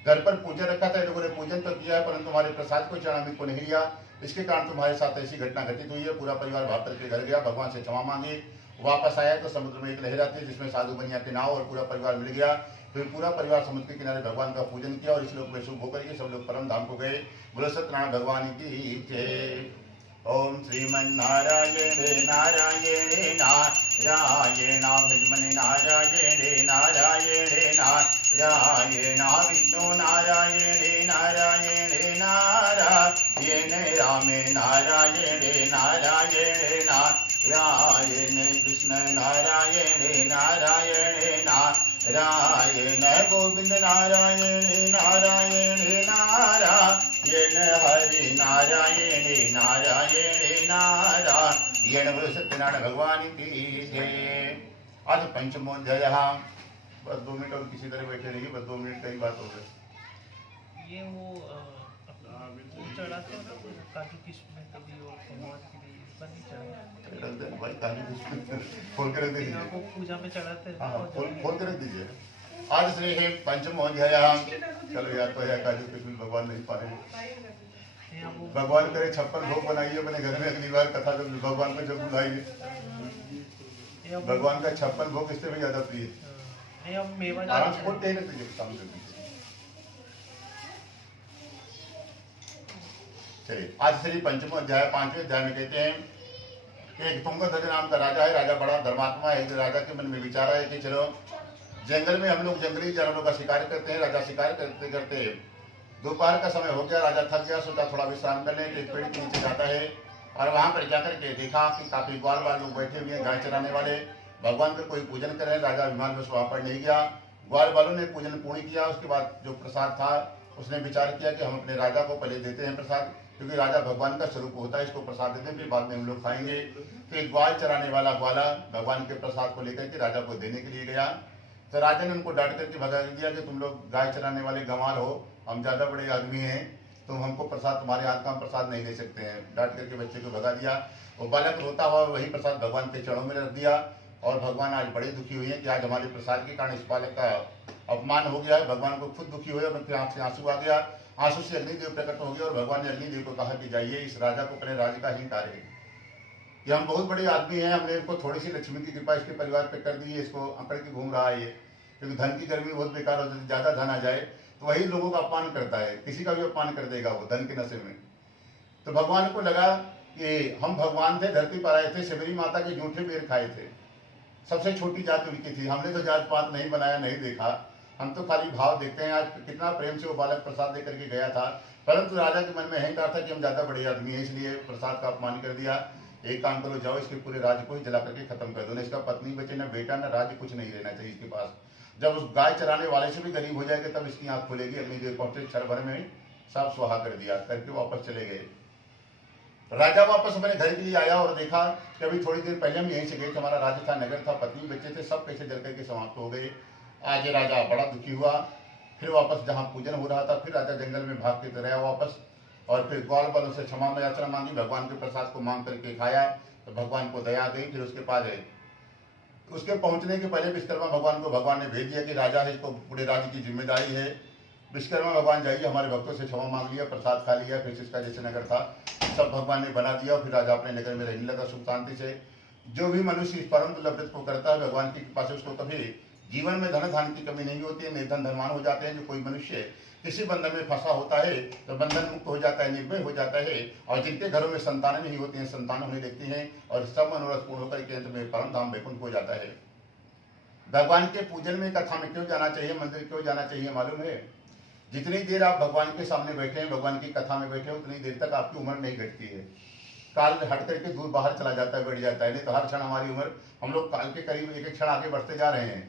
घर पर पूजन रखा था, लोगों ने पूजन तो किया है परंतु तुम्हारे प्रसाद को चढ़ाने को नहीं लिया, इसके कारण तुम्हारे साथ ऐसी घटना घटित हुई है। पूरा परिवार भाग करके घर गया, भगवान से क्षमा मांगी, वापस आया तो समुद्र में एक लहर आती है जिसमें साधु बनिया के नाव और पूरा परिवार मिल गया। फिर पूरा परिवार समुद्र के किनारे भगवान का पूजन किया और इस लोक में शुभ होकर के सब लोग परम धाम को गए। बोलो सत्यनारायण भगवान की जय। ओम श्रीमन्नारायण नारायण नारायण भजमन नारायण नारायण नारायण विष्णु नारायण नारायण नारायण राम नारायण नारायण नारायण कृष्ण नारायण नारायण नारायण गोविंद नारायण नारायण नारायण हरि नारायण नारायण नारायण। बोलो सत्यनारायण भगवान की जय। आज पंचमोध्याय। बस 2 मिनट और किसी तरह बैठे रहिए, बस 2 मिनट का ही बात हो गई। ये वो चढ़ाते हो ना काजू किशमिश कभी और भगवान के लिए बनी चढ़ाते भाई काजू किशमिश खोल कर रख दीजिए, आपको पूजा में चढ़ाते हैं। हाँ खोल कर रख दीजिए। आज श्री है पंचमोध्याय। चलो याद तो है, काजू किशमिश भगवान नहीं पा रहे। भगवान करे 56 भोग बनाइए अपने घर में, अगली बार कथा जब भगवान को जब बुलाइए। भगवान का 56 भोग इससे भी ज्यादा प्रिय। आराम से खोल के रख दीजिए सामने। आज श्री पंचम अध्याय 5वें अध्याय में कहते हैं एक तुंगध्वज नाम का राजा है। राजा बड़ा धर्मात्मा है। राजा के मन में विचार है कि चलो जंगल में हम लोग जंगली जानवरों का शिकार करते हैं। राजा शिकार करते करते दोपहर का समय हो गया, राजा थक गया, सोचा थोड़ा विश्राम कर लें। एक पेड़ के नीचे जाता है और वहां पर जाकर के देखा कि काफी ग्वाल वाल लोग बैठे हुए हैं, गाय चराने वाले, भगवान का कोई पूजन कर रहे हैं। राजा अभिमान में वहां पर नहीं गया। ग्वाल वालों ने पूजन पूर्ण किया। उसके बाद जो प्रसाद था उसने विचार किया कि हम अपने राजा को पहले देते हैं प्रसाद, क्योंकि राजा भगवान का स्वरूप होता है, इसको प्रसाद देते हैं, फिर बाद में हम लोग खाएंगे। तो एक ग्वाल चराने वाला ग्वाला भगवान के प्रसाद को लेकर के राजा को देने के लिए गया। तो राजा ने उनको डांट करके भगा दिया कि तुम लोग गाय चराने वाले गंवार हो, हम ज्यादा बड़े आदमी हैं, तुम हमको प्रसाद, तुम्हारे हाथ का हम प्रसाद नहीं ले सकते हैं। डांट करके बच्चे को भगा दिया। वो बालक रोता हुआ वही प्रसाद भगवान के चरणों में रख दिया। और भगवान आज बड़े दुखी हुए हैं कि आज हमारे प्रसाद के कारण इस बालक का अपमान हो गया है। भगवान को खुद दुखी हुए, उनकी आंख से आंसू आ गया। आंसू से अग्निदेव प्रकट हो गए और भगवान ने अग्निदेव को कहा कि जाइए इस राजा को अपने राज्य का हित है कि हम बहुत बड़े आदमी हैं, हमने इनको थोड़ी सी लक्ष्मी की कृपा इसके परिवार पे कर दी है, इसको अकड़ के घूम रहा है ये, क्योंकि धन की गर्मी बहुत बेकार होती है। ज्यादा धन आ जाए तो वही लोगों का अपमान करता है, किसी का भी अपमान कर देगा वो धन के नशे में। तो भगवान को लगा कि हम भगवान थे, धरती पर आए थे, शबरी माता के जूठे बेर खाए थे, सबसे छोटी जात उनकी थी। हमने तो जात पात नहीं बनाया, नहीं देखा, हम तो खाली भाव देखते हैं। आज कितना प्रेम से वो बालक प्रसाद लेकर के गया था, परंतु राजा के मन में अहंकार था कि हम ज्यादा बड़े आदमी हैं, इसलिए प्रसाद का अपमान कर दिया। एक काम करो, जाओ इसके पूरे राज्य को ही जला करके खत्म कर दो, ना इसका पत्नी बचे, ना बेटा, ना राज्य, कुछ नहीं रहना चाहिए इसके पास। जब उस गाय चराने वाले से भी गरीब हो जाएगा तब इसकी आंख खुलेगी। अग्निदेव पहुंचे, क्षण भर में सब स्वाहा कर दिया, करके वापस चले गए। राजा वापस अपने घर के लिए आया और देखा कि अभी थोड़ी देर पहले हम यहीं से गए, हमारा राज्य था, नगर था, पत्नी बच्चे थे, सब कैसे जल करके समाप्त हो गए। आज राजा बड़ा दुखी हुआ। फिर वापस जहाँ पूजन हो रहा था, फिर राजा जंगल में भाग के रहा वापस, और फिर ग्वाल वालों से क्षमा याचना मांगी, भगवान के प्रसाद को मांग करके खाया। तो भगवान को दया गई। फिर उसके पास उसके पहुंचने के पहले विश्वकर्मा भगवान को भगवान ने भेज दिया कि राजा है, इसको पूरे राज्य की जिम्मेदारी है। विश्वकर्मा भगवान जाइए, हमारे भक्तों से क्षमा मांग लिया, प्रसाद खा लिया, फिर इसका जैसे नगर था सब भगवान ने बना दिया। फिर राजा अपने नगर में रहने लगा सुख शांति से। जो भी मनुष्य इस परम दुर्लभ व्रत को करता है, भगवान की कृपा से उसको कभी जीवन में धन धान की कमी नहीं होती है, निर्धन धनवान हो जाते हैं। जो कोई मनुष्य किसी बंधन में फंसा होता है तो बंधन मुक्त हो जाता है, निर्भय हो जाता है। और जिनके घरों में संतानें नहीं होती हैं, संतान होने लगती हैं और सब मनोरथ पूर्ण होकर के अंत में परम धाम वैकुंठ हो जाता है। भगवान के पूजन में, कथा में क्यों जाना चाहिए, मंदिर क्यों जाना चाहिए मालूम है? जितनी देर आप भगवान के सामने बैठे हैं, भगवान की कथा में बैठे हैं, उतनी देर तक आपकी उम्र नहीं घटती है। काल हट करके दूर बाहर चला जाता है, बढ़ जाता है। नहीं तो हर क्षण हमारी उम्र, हम लोग काल के करीब एक एक क्षण आगे बढ़ते जा रहे हैं।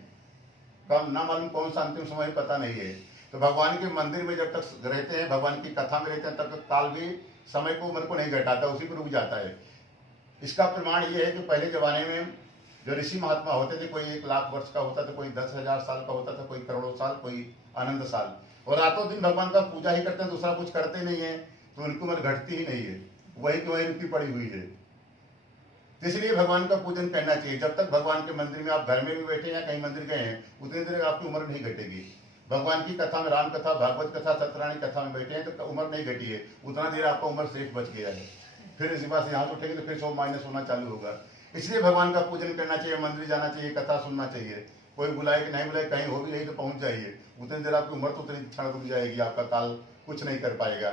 कम ना मालूम कौन सा अंतिम समय पता नहीं है। तो भगवान के मंदिर में जब तक रहते हैं, भगवान की कथा में रहते हैं, तब तक काल भी समय को, उम्र को नहीं घटाता, उसी को रुक जाता है। इसका प्रमाण ये है कि पहले जमाने में जो ऋषि महात्मा होते थे, कोई 1 लाख वर्ष का होता था, कोई 10,000 साल का होता था, कोई करोड़ों साल, कोई अनंत साल, और रातों दिन भगवान का पूजा ही करते हैं, दूसरा कुछ करते नहीं है, तो उनकी उम्र घटती ही नहीं है, वही की वही रुकी पड़ी हुई है। इसलिए भगवान का पूजन करना चाहिए। जब तक भगवान के मंदिर में, आप घर में भी बैठे या कहीं मंदिर गए हैं, उतनी देर आपकी उम्र नहीं घटेगी। भगवान की कथा में, राम कथा, भागवत कथा, सत्यनारायण कथा में बैठे हैं तो उम्र नहीं घटी है, उतना देर आपका उम्र शेष बच गया है। फिर इसी बात से यहाँ उठेंगे तो फिर 100 माइनस होना चालू होगा। इसलिए भगवान का पूजन करना चाहिए, मंदिर जाना चाहिए, कथा सुनना चाहिए। कोई बुलाए कि नहीं बुलाए, कहीं हो भी नहीं तो पहुंच जाइए, उतनी देर आपकी उम्र तो उतनी क्षण रुक जाएगी, आपका काल कुछ नहीं कर पाएगा।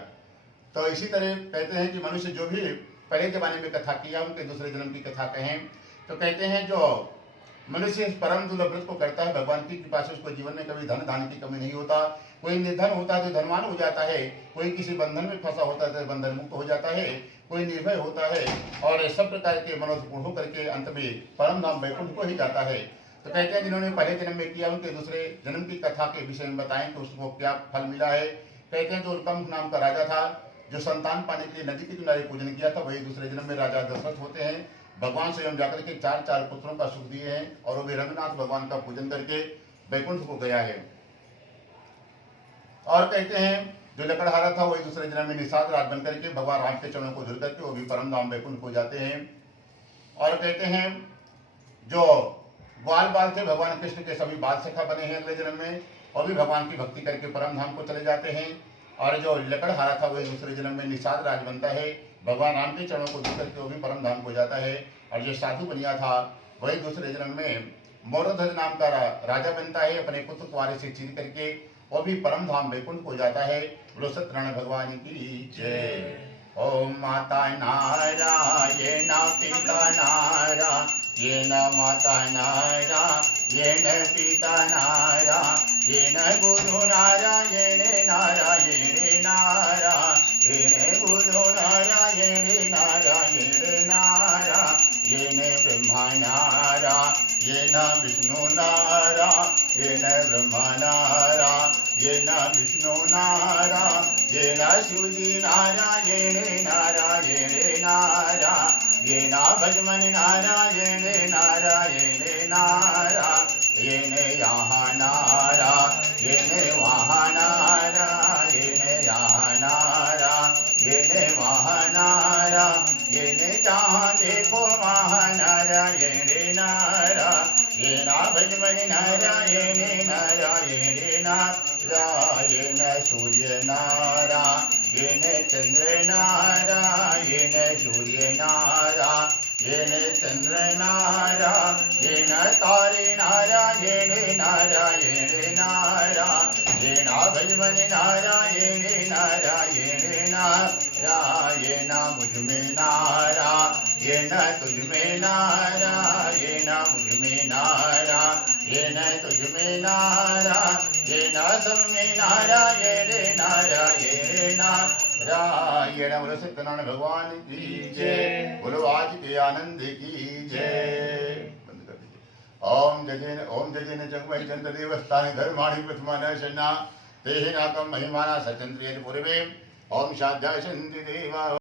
तो इसी तरह कहते हैं कि मनुष्य जो भी पहले जमाने में कथा किया, उनके दूसरे जन्म की कथा कहें तो कहते हैं जो मनुष्य इस परम दुर्लभ व्रत को करता है, भगवान की कृपा से उसको जीवन में कभी धन धान्य की कमी नहीं होता। कोई निर्धन होता है तो धनवान हो जाता है, कोई किसी बंधन में फंसा होता है तो बंधन मुक्त हो जाता है, कोई निर्भय होता है और सब प्रकार के मनोरथ पूर्ण होकर के अंत में परम धाम वैकुंठ को ही जाता है। तो कहते हैं जिन्होंने पहले जन्म में किया, उनके दूसरे जन्म की कथा के विषय में बताएं कि उसको क्या फल मिला है। कहते हैं जो उल्कम नाम का राजा था, जो संतान पाने के लिए नदी के किनारे पूजन किया था, वही दूसरे जन्म में राजा दशरथ होते हैं। भगवान स्वयं जाकर के 4 पुत्रों का सुख दिए हैं और वो भी रंगनाथ भगवान का पूजन करके वैकुंठ को गया है। और कहते हैं जो लकड़हारा था, वही दूसरे जन्म में निषाद राज बन करके भगवान राम के चरणों को धुल करके वो भी परम धाम वैकुंठ को जाते हैं। और कहते हैं जो ग्वाल बाल थे, भगवान कृष्ण के सभी बाल सखा बने हैं अगले जन्म में, और भी भगवान की भक्ति करके परम धाम को चले जाते हैं। और जो लकड़हारा था, वही दूसरे जन्म में निषाद राज बनता है, भगवान राम के चरणों को धुल करके वो भी परम धाम को जाता है। और जो साधु बनिया था, वही दूसरे जन्म में मौरध्वज नाम का राजा बनता है, अपने पुत्र कुंवारे से चीर करके वो भी परम धाम वैकुंठ को जाता है। बोलो सत्यनारायण भगवान की जय। ओम माता नारायण पिता नारायण माता नारायण पिता नारायण गुरु नारायण नारायण नारायण गुरु नारायण नारायण नारायण ब्रह्मा नारायण विष्णु नारायण ब्रह्मा नारायण विष्णु नारायण शिवजी नारायण नारायण नारायण भजमन नारायण नारायण नारायण यहाँ नारायण वहाँ नारायण यहाँ नारायण वहाँ नारायण जहाँ देखो वहाँ नारायण नारायण भजमन नारायण नारायण नारायण सूर्य नारायण चंद्र नारायण सूर्य नारायण चंद्र नारायण तारे नारायण नारायण नारायण भजमन नारायण नारायण नारायण मुझमें नारायण तुझमें नारायण मुझमें नारायण तुझमें नारायण सब में नारायण नारायण नारायण। बोलो सत्यनारायण भगवान की जय, बोलो आज के आनंद की जय। बंद कर दीजिए। ओम जजेन जगमहि चंद्र देवस्थाने धर्माणि प्रथमान शन्ना तेहि नाकम महिमाना सचंद्रिय पूर्वे। ओम शाद्याय सन्ति देवा।